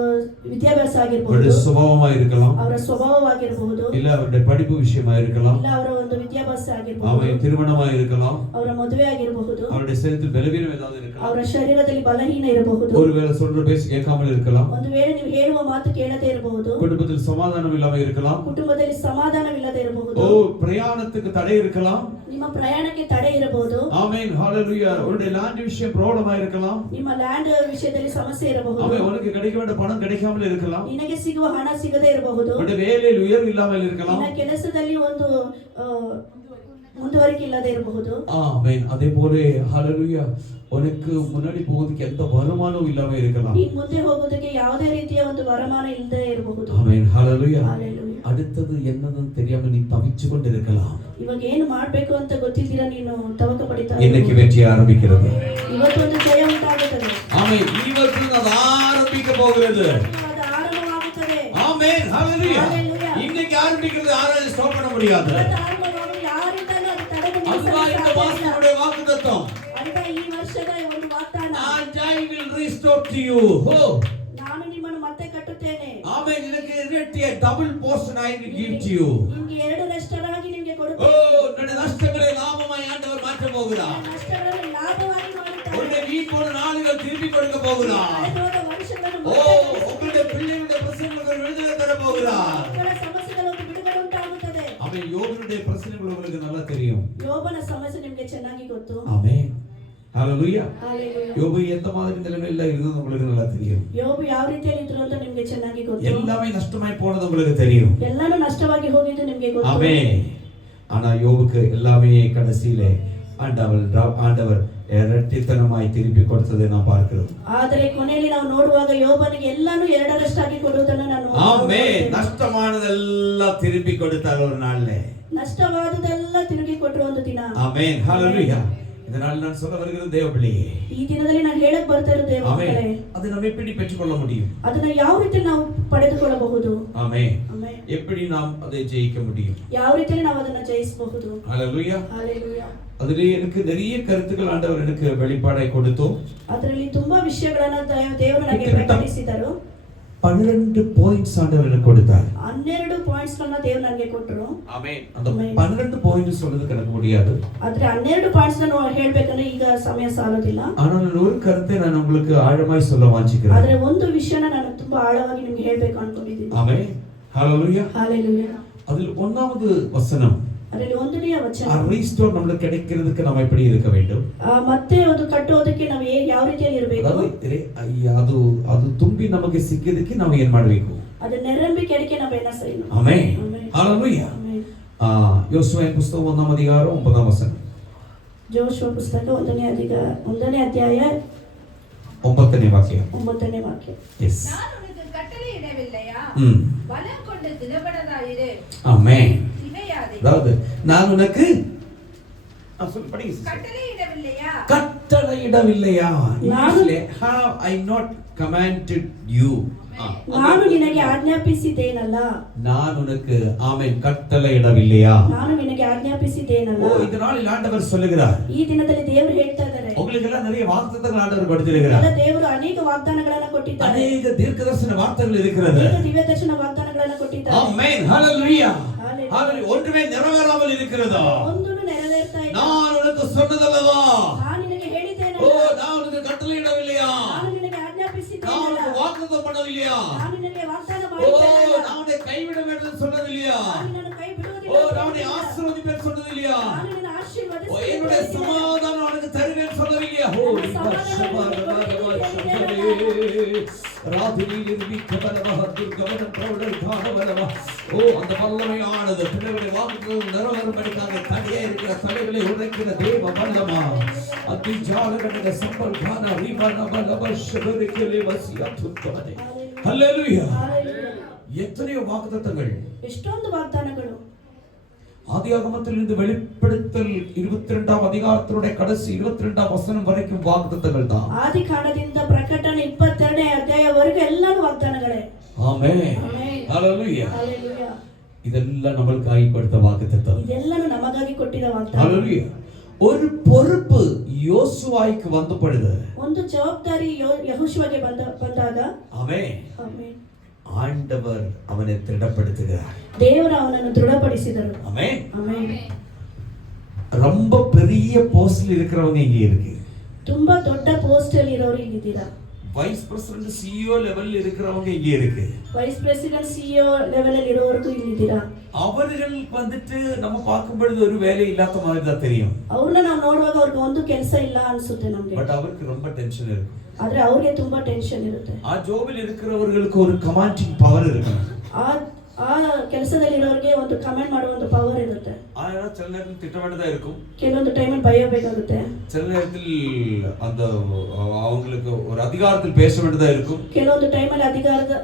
ವಿದ್ಯಾಭ್ಯಾಸ அவருடைய ಆಗಿರಬಹುದು, சுபாவமா இருக்கலாம், ಅವರ ಸ್ವಭಾವವಾಗಿರಬಹುದು, இல்ல அவருடைய படிப்பு விஷயமா இருக்கலாம், ಇಲ್ಲ ಅವರ ಒಂದು ವಿದ್ಯಾಭ್ಯಾಸ ಆಗಿರಬಹುದು, அவன் திருமணமா இருக்கலாம், ಅವರ ಮದುವೆ ಆಗಿರಬಹುದು, அவருடைய சரீரத்தில் பலவீனம் ஏதாவது இருக்கலாம், ಅವರ ಶರೀರದಲ್ಲಿ ಬಲಹೀನ ಇರಬಹುದು, ஒருவேளை சொல்ற பேச்சு கேட்காமல் இருக்கலாம், ಒಂದು ವೇಳೆ ನೀವು ಹೇಳುವ ಮಾತು ಕೇಳದೇ ಇರಬಹುದು, குடும்பத்தில் சமாதானம் இல்லாம இருக்கலாம், ಕುಟುಂಬದಲ್ಲಿ ಸಮಾಧಾನವಿಲ್ಲದೆ ಇರಬಹುದು, ஓ பிரயாணத்துக்கு தடை இருக்கலாம், ನಿಮ್ಮ ಪ್ರಯಾಣಕ್ಕೆ ತಡೆ ಇರಬಹುದು, ஆமென் ஹalleluya. உன்னுடைய லேண்ட் விஷயம் ப்ராப்ளமா இருக்கலாம், ನಿಮ್ಮ ಲ್ಯಾಂಡ್ ವಿಷಯದಲ್ಲಿ ಸಮಸ್ಯೆ ಇರಬಹುದು, ஆமென் உனக்கு கிடைக்க வேண்டிய பணம் கிடைக்காமல் இருக்கலாம், ನಿನಗೆ ಸಿಗುವ ಹಣ ಸಿಗದೇ ಇರಬಹುದು, உன்னுடைய வேலையில் உயர்வு இல்லாமல் இருக்கலாம், ನಿನ್ನ ಕೆಲಸದಲ್ಲಿ ಒಂದು ಮುಂದುವರಿಕೆ ಇಲ್ಲದೆ ಇರಬಹುದು, ஆமென். அதே போல ஹalleluya உனக்கு முன்னாடி போகிறதுக்கு எந்த வருமானமும் இல்லாம இருக்கலாம், ನೀನು ಮುಂದೆ ಹೋಗೋದಕ್ಕೆ ಯಾವುದೇ ರೀತಿಯ ಒಂದು ವರಮಾನ ಇಲ್ಲದೆ ಇರಬಹುದು. ஆமென் ஹalleluya. Hallelujah. அடுத்தது என்னன்னு தெரியாம நீ தவிச்சு கொண்டு இருக்கலாம். ಇವಾಗ ಏನು ಮಾಡಬೇಕು ಅಂತ ಗೊತ್ತಿದ್ದೀರಾ, ನೀನು ತವಕ ಪಡಿತಾ இன்னைக்கு வெற்றி ஆரம்பிக்கிறது. ಇವತ್ತು ಒಂದು ಜಯ ಉಂಟಾಗುತ್ತದೆ. ஆமென். ಇವತ್ತು ಅದು ஆரம்பிக்க போகிறது. ಅದು ಆರಂಭವಾಗುತ್ತದೆ. ஆமென் ஹalleluya. Hallelujah. இன்னைக்கு ஆரம்பிக்கிறது யாராலும் ஸ்டாப் பண்ண முடியாது. ಇವತ್ತು ಆರಂಭವಾಗಲು ಯಾರಿಂದಲೂ ಅದು அதுதான் இந்த மாசத்துடைய வாக்குத்தத்தம். ಅಂತ ಈ ವರ್ಷದ ಒಂದು ವಾಗ್ದಾನ, And I will restore to you. Oh, ನಾನು ನಿಮ್ಮನ್ನು ಮತ್ತೆ ಕಟ್ಟುತ್ತೇನೆ. ಆಮೆನ್. ನಿನಗೆ ಇರಟ್ಟಿಯ double portion I will give to you. ನಿಮಗೆ ಎರಡರಷ್ಟರಾಗಿ ನಿಮಗೆ ಕೊಡುತ್ತೇನೆ. Oh, ನನ್ನ ನಷ್ಟಗಳೇ ಲಾಭமாய் ஆண்டவர் மாற்ற போகிறார். ನಷ್ಟಗಳನ್ನು ಲಾಭವಾಗಿ ಮಾಡುತ್ತಾರೆ. உன்னை வீண் நாளுகள் திருப்பி கொடுக்க போகிறார். ಕಳೆದೋದ ವರ್ಷಗಳನ್ನು ஓ, ಮತ್ತೆ உங்களுடைய பிள்ளைகளுடைய பிரச்சனைகள் விடுதலை தர போகிறார். ಮಕ್ಕಳ ಸಮಸ್ಯೆಗಳನ್ನು ಬಿಡುಗಡೆ ಉಂಟಾಗುತ್ತದೆ. ஆமென். யோபனுடைய பிரச்சனைகள் உங்களுக்கு நல்லா தெரியும். ಯೋಬನ ಸಮಸ್ಯೆ ನಿಮಗೆ ಚೆನ್ನಾಗಿ ಗೊತ್ತು. ஆமென். ஹalleluya. Hallelujah. யோபு எந்த மாதிரி நிலைமையில இருந்தது உங்களுக்கு நல்லா தெரியும். ಯೋಬು ಯಾವ ರೀತಿಯಲ್ಲಿ ಇದ್ರು ಅಂತ ನಿಮಗೆ ಚೆನ್ನಾಗಿ ಗೊತ್ತು. எல்லாமே நஷ்டமாய் போனது உங்களுக்கு தெரியும். ಎಲ್ಲಾನು ನಷ್ಟವಾಗಿ ಹೋಗಿದ್ದು ನಿಮಗೆ ಗೊತ್ತು. ஆமென். ஆனா யோபுக்கு எல்லாமே கடைசியிலே ஆண்டவர் இரட்டித்தனமாய் திருப்பி கொடுத்ததை நாம் பார்க்கிறோம். ಆದರೆ ಕೊನೆಯಲ್ಲಿ ನಾವು ನೋಡುವಾಗ ಯೋಬನಿಗೆ ಎಲ್ಲಾನು ಎರಡರಷ್ಟಾಗಿ ಕೊಡುವುದನ್ನು ನಾನು ஆமென். நஷ்டமானதெல்லாம் திருப்பி கொடுத்தார் ஒரு நாள்ல. ನಷ್ಟವಾದುದೆಲ್ಲ ತಿರುಗಿ ಕೊಟ್ಟರು ಒಂದು ದಿನ. ஆமென். ஹalleluya. இதனால் நான் சொல்ல வருகிறது தேவபிள்ளையே, ಈ ದಿನದಲ್ಲಿ ನಾನು ಹೇಳಕ್ ಬರ್ತಾ ಇರೋ ದೇವರೇ, அது நம்ம எப்படி பெற்றுக்கொள்ள முடியும்? ಅದನ್ನ ಯಾವ ರೀತಿ ನಾವು ಪಡೆದುಕೊಳ್ಳಬಹುದು? ஆமென். ಆಮೆನ್. எப்படி நாம் அதை ஜெயிக்க முடியும்? ಯಾವ ರೀತಿಯಲ್ಲಿ ನಾವು ಅದನ್ನ ಜಯಿಸಬಹುದು? ஹalleluya. ஹalleluya. அதிலே எனக்கு நிறைய கருத்துக்கள் ஆண்டவர் எனக்கு வெளிப்பாடாய் கொடுத்தோம். ಅದರಲ್ಲಿ ತುಂಬಾ ವಿಷಯಗಳನ್ನು ದೇವರು ನನಗೆ ಪ್ರಕಟಿಸಿದರು. 12 ಪಾಯಿಂಟ್ಸ್ ஆண்டவர் எனக்கு கொடுத்தார். 12 ಪಾಯಿಂಟ್ಸ್ ಗಳನ್ನ ದೇವರು ನನಗೆ ಕೊಟ್ಟರು. ஆமென். அந்த 12 பாயிண்ட்ஸ் சொல்றது எனக்கு முடியாது. ಆದ್ರೆ 12 ಪಾಯಿಂಟ್ಸ್ ನಾನು ಹೇಳಬೇಕಂದ್ರೆ ಈಗ ಸಮಯ ಸಾಲೋದಿಲ್ಲ. ஆனால் நான் ஒரு கருத்தை நான் உங்களுக்கு ஆழமாய் சொல்ல வாஞ்சிக்கிறேன். ಆದ್ರೆ ಒಂದು ವಿಷಯನ ನಾನು ತುಂಬಾ ಆಳವಾಗಿ ನಿಮಗೆ ಹೇಳಬೇಕು ಅನ್ಕೊಂಡಿದ್ದೀನಿ. ஆமென். ஹalleluya. ஹalleluya. அதில் ஒன்றாவது வசனம், ಅದರಲ್ಲಿ ಒಂದನೆಯ ವಚನ, ரீஸ்டோர் நமக்கு கிடைக்கிறதுக்கு நாம் எப்படி இருக்க வேண்டும்? ಮತ್ತೆ ಅದು ಕಟ್ಟೋದಕ್ಕೆ ನಾವು ಯಾವ ರೀತಿಯಲ್ಲಿ ಇರಬೇಕು? ಅದು ತುಂಬಿ ನಮಗೆ ಸಿಕ್ಕಿದಕ್ಕೆ ನಾವು ಏನು ಮಾಡಬೇಕು? ಅದು ನೆರಂಬಿ ಕೆಡಕೆ ನಾವು ಏನ ಸೈನು. ಆಮೆನ್. ಹalleluya. ಯೋಸುವ ಪುಸ್ತಕ 1ನೇ ಅಧ್ಯಾಯ 9ನೇ ವಚನ. ಜೋಶುವ ಪುಸ್ತಕ 1ನೇ ಅಧ್ಯಾಯ 9ನೇ ವಾಕ್ಯ. 9ನೇ ವಾಕ್ಯ. ಎಸ್. நான் உனக்கு கட்டளை இடவில்லையா? பலம் கொண்டு திடபடதாயிரு. ஆமென். திகையாதே. அதாவது நான் உனக்கு சொல்லு படிங்க. கட்டளை இடவில்லையா? கட்டளை இடவில்லையா? இங்கிலீஷ்ல have I not commanded you? ನಾನು ನಿನಗೆ ಆಜ್ಞಾಪಿಸಿದ್ದೇನಲ್ಲ. நான் உனக்கு ஆமென் கட்டளை இடவில்லையா? ನಾನು ನಿನಗೆ ಆಜ್ಞಾಪಿಸಿದ್ದೇನಲ್ಲ. ஓ, இந்த நாளில் ஆண்டவர் சொல்லுகிறார். ಈ ದಿನದಲ್ಲಿ ದೇವರು ಹೇಳ್ತಾ ಇದ್ದಾರೆ. உங்களுக்கு எல்லாம் நிறைய வாக்குத்தத்தங்கள் ஆண்டவர் கொடுத்திருக்கிறார். ದೇವರು ಅನೇಕ ವಾಗ್ದಾನಗಳನ್ನು ಕೊಟ್ಟಿದ್ದಾರೆ. ಅನೇಕ ದೀರ್ಘದರ್ಶನ ವಾರ್ತೆಗಳು இருக்கிறது. ಅನೇಕ ದಿವ್ಯದರ್ಶನ ವಾಗ್ದಾನಗಳನ್ನು ಕೊಟ್ಟಿದ್ದಾರೆ. ಆಮೆನ್. ஹalleluya. ஹalleluya. ஒன்றுமே நிறைவேறாமல் இருக்கிறதா? ಒಂದನ್ನು ನೆರವೇರ್ತಾ ಇಲ್ಲ. நான் உனக்கு சொன்னதல்லவா? ನಾನು ನಿನಗೆ ಹೇಳಿದ್ದೇನಲ್ಲ. ஓ, நான் உனக்கு கட்டளை இடவில்லையா? ನಾನು ನಿನಗೆ ಆಜ್ಞಾಪಿಸಿದ್ದೇನಲ್ಲ. நான் உனக்கு வாக்குத்தத்தம் பண்ணவில்லையா? ನಾನು ನಿನಗೆ ವಾಗ್ದಾನ ஓ, ಮಾಡಿದ್ದೇನಲ್ಲ. நான் உன்னை கைவிட வேண்டும் சொன்னதில்லையா? ನಾನು ನಿನ್ನನ್ನು ಕೈ ಬಿಡುವುದಿಲ್ಲ. ஓ, நான் உன்னை ஆசீர்வதிப்பேன் சொன்னதில்லையா? ನಾನು ನಿನ್ನ ಆಶೀರ್ವದಿಸಿ ஓ, என்னுடைய சமாதானம் உனக்கு தருவேன் சொல்லவில்லையா? ஓ, அந்த வல்லமையானது பிள்ளைகளை வாக்குத்தத்தம் நிறைவேறும்படியாக தடையா இருக்கிற தலைகளை உடைக்கிற தேவ வல்லமா அதிஜாலகட சம்பல்கான ரிவனபலபஷபரிக்கலே வசியத்துத்தமனே. ஹல்லேலூயா. எத்தனையோ வாக்குத்தத்தங்கள், ಎಷ್ಟೊಂದು ವಾಗ್ದಾನಗಳು. ஆதியாகமத்திலிருந்து வெளிப்படுத்தல் 22ஆம் அதிகாரத்தினுடைய கடைசி 22ஆம் வசனம் வரைக்கும் வாக்குத்தத்தங்கள் தான். ಆದಿಕಾಂಡದಿಂದ ಪ್ರಕಟಣೆ 22ನೇ ಅಧ್ಯಾಯವರೆಗೂ ಎಲ್ಲಾನು ವಾಗ್ದಾನಗಳೇ. ஆமென். ಆಮೆನ್. ஹalleluya. ಹalleluya. இதெல்லாம் நமக்காக கொடுத்த வாக்குத்தத்தம். ಇದೆಲ್ಲನೂ ನಮಗಾಗಿ ಕೊಟ್ಟಿದ ವಾಗ್ದಾನ. ஹalleluya. ஒரு பொறுப்பு யோசுவாய்க்கு வந்த பொழுது, ಒಂದು ಜವಾಬ್ದಾರಿ ಯೆಹೋಶುವಗೆ ಬಂದಾಗ, ஆமென், ಆಮೆನ್, ஆண்டவர் அவனை திடப்படுத்துகிறார். ದೇವರು ಅವನನ್ನು ದೃಢಪಡಿಸಿದರು. ஆமென். ಆಮೆನ್. ரொம்ப பெரிய போஸ்ட்ல இருக்கிறவங்க இங்க இருக்கு. ತುಂಬಾ ದೊಡ್ಡ ಪೋಸ್ಟ್ ಅಲ್ಲಿ ಇರೋರು ಇಲ್ಲಿದ್ದೀರಾ. வைஸ் பிரசிடென்ட் சிஇஓ லெவல்ல இருக்கிறவங்க இங்க இருக்கு. ವೈಸ್ ಪ್ರೆಸಿಡೆಂಟ್ ಸಿಇಒ ಲೆವೆಲ್ ಅಲ್ಲಿ ಇರೋರು ಇಲ್ಲಿದ್ದೀರಾ. அவர்கள் வந்துட்டு நம்ம பார்க்கும் பொழுது ஒரு வேலை இல்லாத மாதிரி தான் தெரியும். ಅವ್ರನ್ನ ನಾವು ನೋಡುವಾಗ ಅವ್ರಿಗೆ ಒಂದು ಕೆಲಸ ಇಲ್ಲ ಅನ್ಸುತ್ತೆ ನಮಗೆ. பட் அவருக்கு ரொம்ப டென்ஷன் இருக்கு. ಆದ್ರೆ ಅವ್ರಿಗೆ ತುಂಬಾ ಟೆನ್ಷನ್ ಇರುತ್ತೆ. ಆ ஜோபில் இருக்கிறவர்களுக்கு ஒரு கமாண்டிங் பவர் இருக்கு. ಆ ಕೆಲಸದಲ್ಲಿ ಇರೋರಿಗೆ ಒಂದು ಕಮೆಂಟ್ ಮಾಡುವ ಒಂದು ಪವರ್ ಇರುತ್ತೆ. ஆனா சில நேரத்தில் திட்ட வேண்டியதா இருக்கும். ಕೆಲವೊಂದು ಟೈಮಲ್ಲಿ ಬೈಯಬೇಕಾಗುತ್ತೆ. சில நேரத்தில் அந்த அவங்களுக்கு ஒரு அதிகாரத்தில் பேச வேண்டியதா இருக்கும். ಕೆಲವೊಂದು ಟೈಮಲ್ಲಿ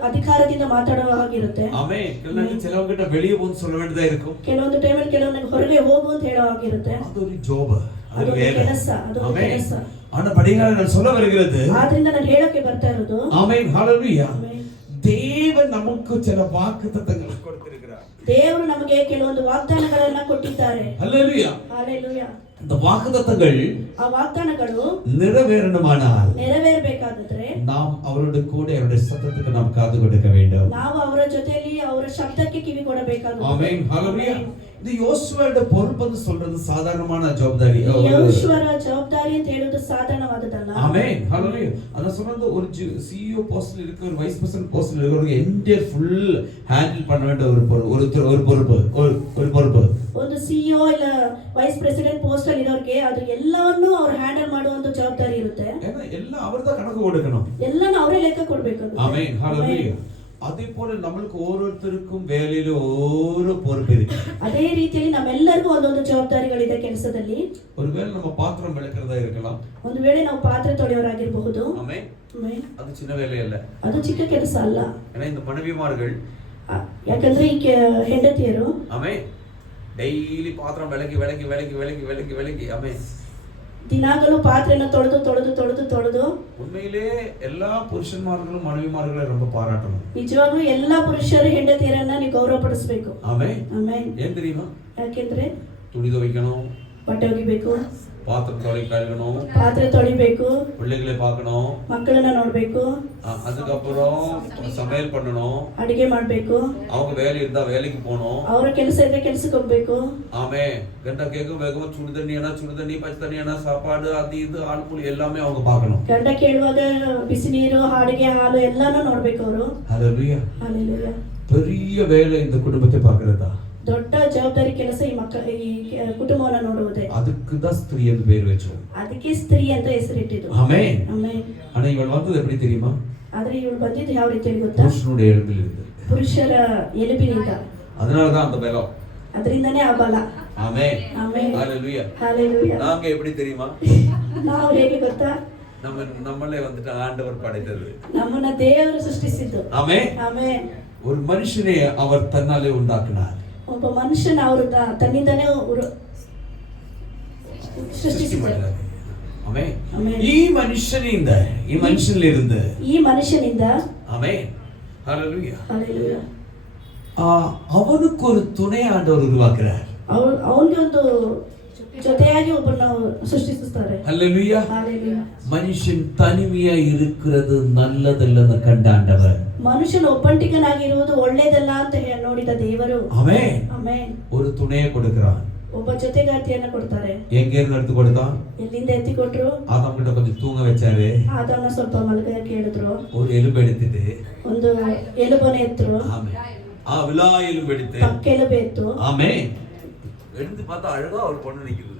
ಅಧಿಕಾರದಿಂದ ಮಾತಾಡುವ ಹಾಗಿರುತ್ತೆ. ஆமென். ಕೆಲವೊಂದು ಕೆಲವங்க கிட்ட வெளியே போன்னு சொல்ல வேண்டியதா இருக்கும். ಕೆಲವೊಂದು ಟೈಮಲ್ಲಿ ಕೆಲವೊಂದು ಹೊರಗೆ ಹೋಗು ಅಂತ ಹೇಳೋ ಹಾಗಿರುತ್ತೆ. அது ஒரு ஜாப், அது வேலை. ಕೆಲಸ, ಅದು ಒಂದು ಕೆಲಸ. ஆனா படிகால நான் சொல்ல வருகிறது, ಆದ್ರಿಂದ ನಾನು ಹೇಳಕ್ಕೆ ಬರ್ತಾ ಇರೋದು, ஆமென், ஹalleluya, ಆಮೆನ್, தேவன் நமக்கு சில வாக்குத்தத்தங்களை கொடுத்திருக்கிறார். ದೇವರು ನಮಗೆ ಕೆಲವೊಂದು ವಾಗ್ದಾನಗಳನ್ನ ಕೊಟ್ಟಿದ್ದಾರೆ. ஹல்லேலூயா. ಹಾಲೆಲೂಯಾ. இந்த வாக்குத்தத்தங்கள் ಆ ವಾಗ್ದಾನಗಳು நிறைவேறணுமானால் ನೆರವೇರಬೇಕಾದ್ರೆ நாம் அவரோடு கூட அவருடைய சத்தத்துக்கு நாம் காது கொடுக்க வேண்டும். ನಾವು ಅವರ ಜೊತೆಯಲ್ಲಿ ಅವರ ಶಬ್ದಕ್ಕೆ ಕಿವಿ ಕೊಡಬೇಕಾಗುತ್ತೆ. ஆமென். ஹல்லேலூயா. இந்த யோசுவாவோட பொறுப்புன்னு சொல்றது சாதாரணமான ஜவாப்தாரி. ಯೋಶುವರ ಜವಾಬ್ದಾರಿ ಅಂತ ಹೇಳೋದು ಸಾಧಾರಣವಾದದಲ್ಲ. ஆமென். ஹல்லேலூயா. அத சொன்னது ஒரு சிஇஓ போஸ்ட்ல இருக்க ஒரு வைஸ் பிரசிடென்ட் போஸ்ட்ல இருக்க ஒரு என்டையர் ஃபுல் ஹேண்டில் பண்ண வேண்டிய ஒரு பொறுப்பு. ಒಂದು ಸಿಇಒ ಇಲ್ಲ ವೈಸ್ ಪ್ರೆಸಿಡೆಂಟ್ ಪೋಸ್ಟ್ ಅಲ್ಲಿ ಇರೋರಿಗೆ ಅದು ಎಲ್ಲವನ್ನೂ ಅವರು ಹ್ಯಾಂಡಲ್ ಮಾಡುವಂತ ಜವಾಬ್ದಾರಿ ಇರುತ್ತೆ. ஏன்னா எல்லாம் அவர்தான் கணக்கு கொடுக்கணும். ಎಲ್ಲಾನು ಅವರೇ ಲೆಕ್ಕ ಕೊಡಬೇಕು. ஆமென். ஹல்லேலூயா. அதே போல நம்மளுக்கு ஒவ்வொருத்தருக்கும் வேலையில ஒரு பொறுப்பு இருக்கு. ಅದೇ ರೀತಿಯಲ್ಲಿ ನಮ್ಮೆಲ್ಲರಿಗೂ ಒಂದೊಂದು ಜವಾಬ್ದಾರಿಗಳಿದೆ ಕೆಲಸದಲ್ಲಿ. ஒருவேளை நம்ம பாத்திரம் விளக்குறதா இருக்கலாம். ಒಂದು ವೇಳೆ ನಾವು ಪಾತ್ರೆ ತೊಳೆಯೋರಾಗಿರಬಹುದು. ஆமென். ಆಮೆನ್. அது சின்ன வேலை அல்ல. ಅದು ಚಿಕ್ಕ ಕೆಲಸ ಅಲ್ಲ. ஏன்னா இந்த மனைவிமார்கள் ಯಾಕಂದ್ರೆ ಈ ಹೆಂಡತಿಯರು ஆமென் டெய்லி பாத்திரம் விளக்கி ஆமென் ದಿನಾಗಲೂ ಪಾತ್ರೆನ ತೊಳೆದು உண்மையிலே எல்லா புருஷன்மார்களும் மனைவிமார்களை ரொம்ப பாராட்டணும். ನಿಜವಾಗ್ಲೂ ಎಲ್ಲಾ ಪುರುಷರು ಹೆಂಡತಿಯರನ್ನ ನೀವು ಗೌರವ ಪಡಿಸಬೇಕು. ஆமென். ಆಮೆನ್. ஏன் தெரியுமா? ಯಾಕೆಂದ್ರೆ துணி துவைக்கணும், ಬಟ್ಟೆ ಒಗಿಬೇಕು, பாத்திரம் கழுவணும், ಪಾತ್ರೆ ತೊಳಿಬೇಕು, பிள்ளைகளை பார்க்கணும், ಮಕ್ಕಳನ್ನ ನೋಡ್ಬೇಕು, அதுக்கப்புறம் சமையல் பண்ணணும், ಅಡಿಗೆ ಮಾಡ್ಬೇಕು, அவங்க வேலை இருந்தா வேலைக்கு போகணும், ಅವರ ಕೆಲಸ ಇದ್ರೆ ಕೆಲಸಕ್ಕೆ ಹೋಗ್ಬೇಕು. ஆமென். கண்ட கேட்கும் வேகமா சுடு தண்ணி பச்சை தண்ணி சாப்பாடு அது இது ஆள்புல் எல்லாமே அவங்க பார்க்கணும். ಗಂಡ ಕೇಳುವಾಗ ಬಿಸಿ ನೀರು, ಅಡಿಗೆ, ಹಾಲು ಎಲ್ಲಾನು ನೋಡ್ಬೇಕು ಅವರು. ஹல்லேலூயா. ಹಲ್ಲೆಲೂಯಾ. பெரிய வேலை இந்த குடும்பத்தை பார்க்கிறதா. ದೊಡ್ಡ ಜವಾಬ್ದಾರಿ ಕೆಲಸ ಈ ಕುಟುಂಬವನ್ನ ನೋಡುವುದೇ. அதுக்கு தான் ஸ்திரீ என்று பேர் வச்சோம். ಅದಕ್ಕೆ ಸ್ತ್ರೀ ಅಂತ ಹೆಸರಿಟ್ಟಿದ್ದು. ஆமென். ಆಮೆನ್. ஆனா இவள் வந்தது எப்படி தெரியுமா? ಆದ್ರೆ ಇವಳು ಬಂದಿದ್ದು ಯಾವ ರೀತಿಯಲ್ಲಿ ಗೊತ್ತಾ? புருஷனுடைய எலும்பில் இருந்து. ಪುರುಷರ ಎಲುಬಿನಿಂದ. அதனால தான் அந்த பலம். ಅದರಿಂದನೇ ಆ ಬಲ. ஆமென். ಆಮೆನ್. ஹல்லேலூயா. ಹಲ್ಲೆಲೂಯಾ. நாங்க எப்படி தெரியுமா? ನಾವು ಹೇಗೆ ಗೊತ್ತಾ? நம்மளே வந்துட்டு ஆண்டவர் படைத்தது. ನಮ್ಮನ್ನ ದೇವರು ಸೃಷ್ಟಿಸಿದ್ದು. ஆமென். ಆಮೆನ್. ஒரு மனுஷனை அவர் தன்னாலே உண்டாக்கினார். ಒಬ್ಬ ಮನುಷ್ಯನ ಅವರು ತನ್ನಿಂದನೇ ಸೃಷ್ಟಿಸಿದ್ದಾರೆ. ஆமென். ಆಮೆನ್. ಈ ಮನುಷ್ಯನಿಂದ ಈ ಮನುಷ್ಯನಿಂದ ஆமென். ஹல்லேலூயா. ಹಲ್ಲೆಲೂಯಾ. அவனுக்கு ஒரு துணை ஆண்டவர் உருவாக்குறார். ಅವನಿಗೆ ಒಂದು ಜೊತೆಯಾಗಿ ಒಬ್ಬರನ್ನ ಸೃಷ್ಟಿಸುತ್ತಾರೆ. ஹல்லேலூயா. ಹಲ್ಲೆಲೂಯಾ. மனுஷன் தனிமையா இருக்கிறது நல்லதல்லன்னு கண்ட ஆண்டவர். ಮನುಷ್ಯನು ಒಬ್ಬಂಟಿಗನಾಗಿರುವುದು ಒಳ್ಳೇದಲ್ಲ ಅಂತ ನೋಡಿದ ದೇವರು. ஆமென். ಆಮೆನ್. ஒரு துணையை கொடுக்கிறான். ಒಬ್ಬ ಜೊತೆಗಾತಿಯನ್ನ ಕೊಡ್ತಾರೆ. எங்க இருந்து எடுத்து கொடுத்தான்? ಎಲ್ಲಿಂದ ಎತ್ತಿ ಕೊಟ್ರು? ஆதாம் கிட்ட கொஞ்சம் தூங்க வச்சாரு. ಆದಾಮನ ಸ್ವಲ್ಪ ಮಲಗಕ್ಕೆ ಹೇಳಿದ್ರು. ஒரு எலும்பு எடுத்துட்டு ಒಂದು ಎಲುಬನೆ ಎತ್ತರು. ஆமென். விலா எலும்பு எடுத்து ಪಕ್ಕ ಎಲುಬು ಎತ್ತು. ஆமென். எடுத்து பார்த்தா அழகா ஒரு பொண்ணு நிக்குது.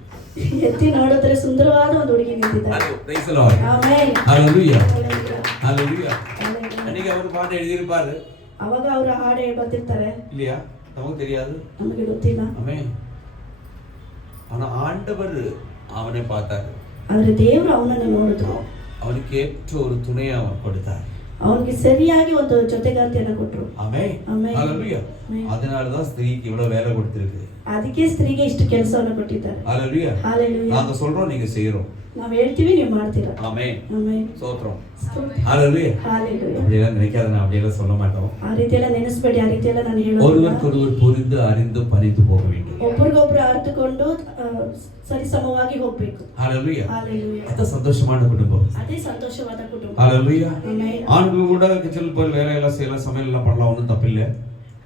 ಎತ್ತಿ ನೋಡಿದ್ರೆ ಸುಂದರವಾದ ಒಂದು ಹುಡುಗಿ ನಿಂತಿದ್ದಾಳೆ. Hello praise the Lord. Amen. Hallelujah. Hallelujah. Hallelujah. Hallelujah. அன்னைக்கு அவர் பாட்டு எழுதியிருப்பாரு ಅವಾಗ ಅವರು ಹಾಡು ಬರ್ತಿರ್ತಾರೆ. இல்லையா? நமக்கு தெரியாது. ನಮಗೆ ಗೊತ್ತಿಲ್ಲ. ஆமென். ஆனா ஆண்டவர் அவனை பார்த்தாரு. ಆದ್ರೆ ದೇವರು ಅವನನ್ನು ನೋಡಿದ್ರು. அவனுக்கு ஏற்ற ஒரு துணையை அவர் கொடுத்தார். ಅವನಿಗೆ ಸರಿಯಾಗಿ ಒಂದು ಜೊತೆಗಾತಿಯನ್ನ ಕೊಟ್ರು. ஆமென். ஆமென். ஹalleluya. அதனால தான் ஸ்திரீக்கு இவ்வளவு வேலை கொடுத்திருக்கு. ಅದಕ್ಕೆ ಸ್ತ್ರೀಗೆ ಇಷ್ಟು ಕೆಲಸವನ್ನು ಕೊಟ್ಟಿದ್ದಾರೆ. ஹalleluya. ஹalleluya. நாங்க சொல்றோம் நீங்க செய்றோம். ನಾವು ಹೇಳ್ತೀವಿ ನೀವು ಮಾಡ್ತೀರಾ. ஆமென். ಆಮೆನ್. ஸ்தோத்திரம். ஹalleluya. ஹalleluya. அப்படியெல்லாம் நினைக்காத, நான் அப்படியெல்லாம் சொல்ல மாட்டோம். ಆ ರೀತಿಯೆಲ್ಲ ನೆನೆಸ್ಬೇಡಿ, ಆ ರೀತಿಯೆಲ್ಲ ನಾನು ಹೇಳೋದಿಲ್ಲ. ஒருவருக்கொருவர் புரிந்து அறிந்து பணிந்து போக வேண்டும். ಒಬ್ಬರಿಗೊಬ್ರು ಅರ್ಥಕೊಂಡು ಸರಿಸಮವಾಗಿ ಹೋಗ್ಬೇಕು. ஹalleluya. ஹalleluya. அது சந்தோஷமான குடும்பம். ಅದೇ ಸಂತೋಷವಾದ ಕುಟುಂಬ. ஹalleluya. ಆಮೆನ್. ஆண்கள் கூட கிச்சன் போய் வேலை எல்லாம் செய்யலாம், சமையல் எல்லாம் பண்ணலாம், ஒன்றும் தப்பில்லை.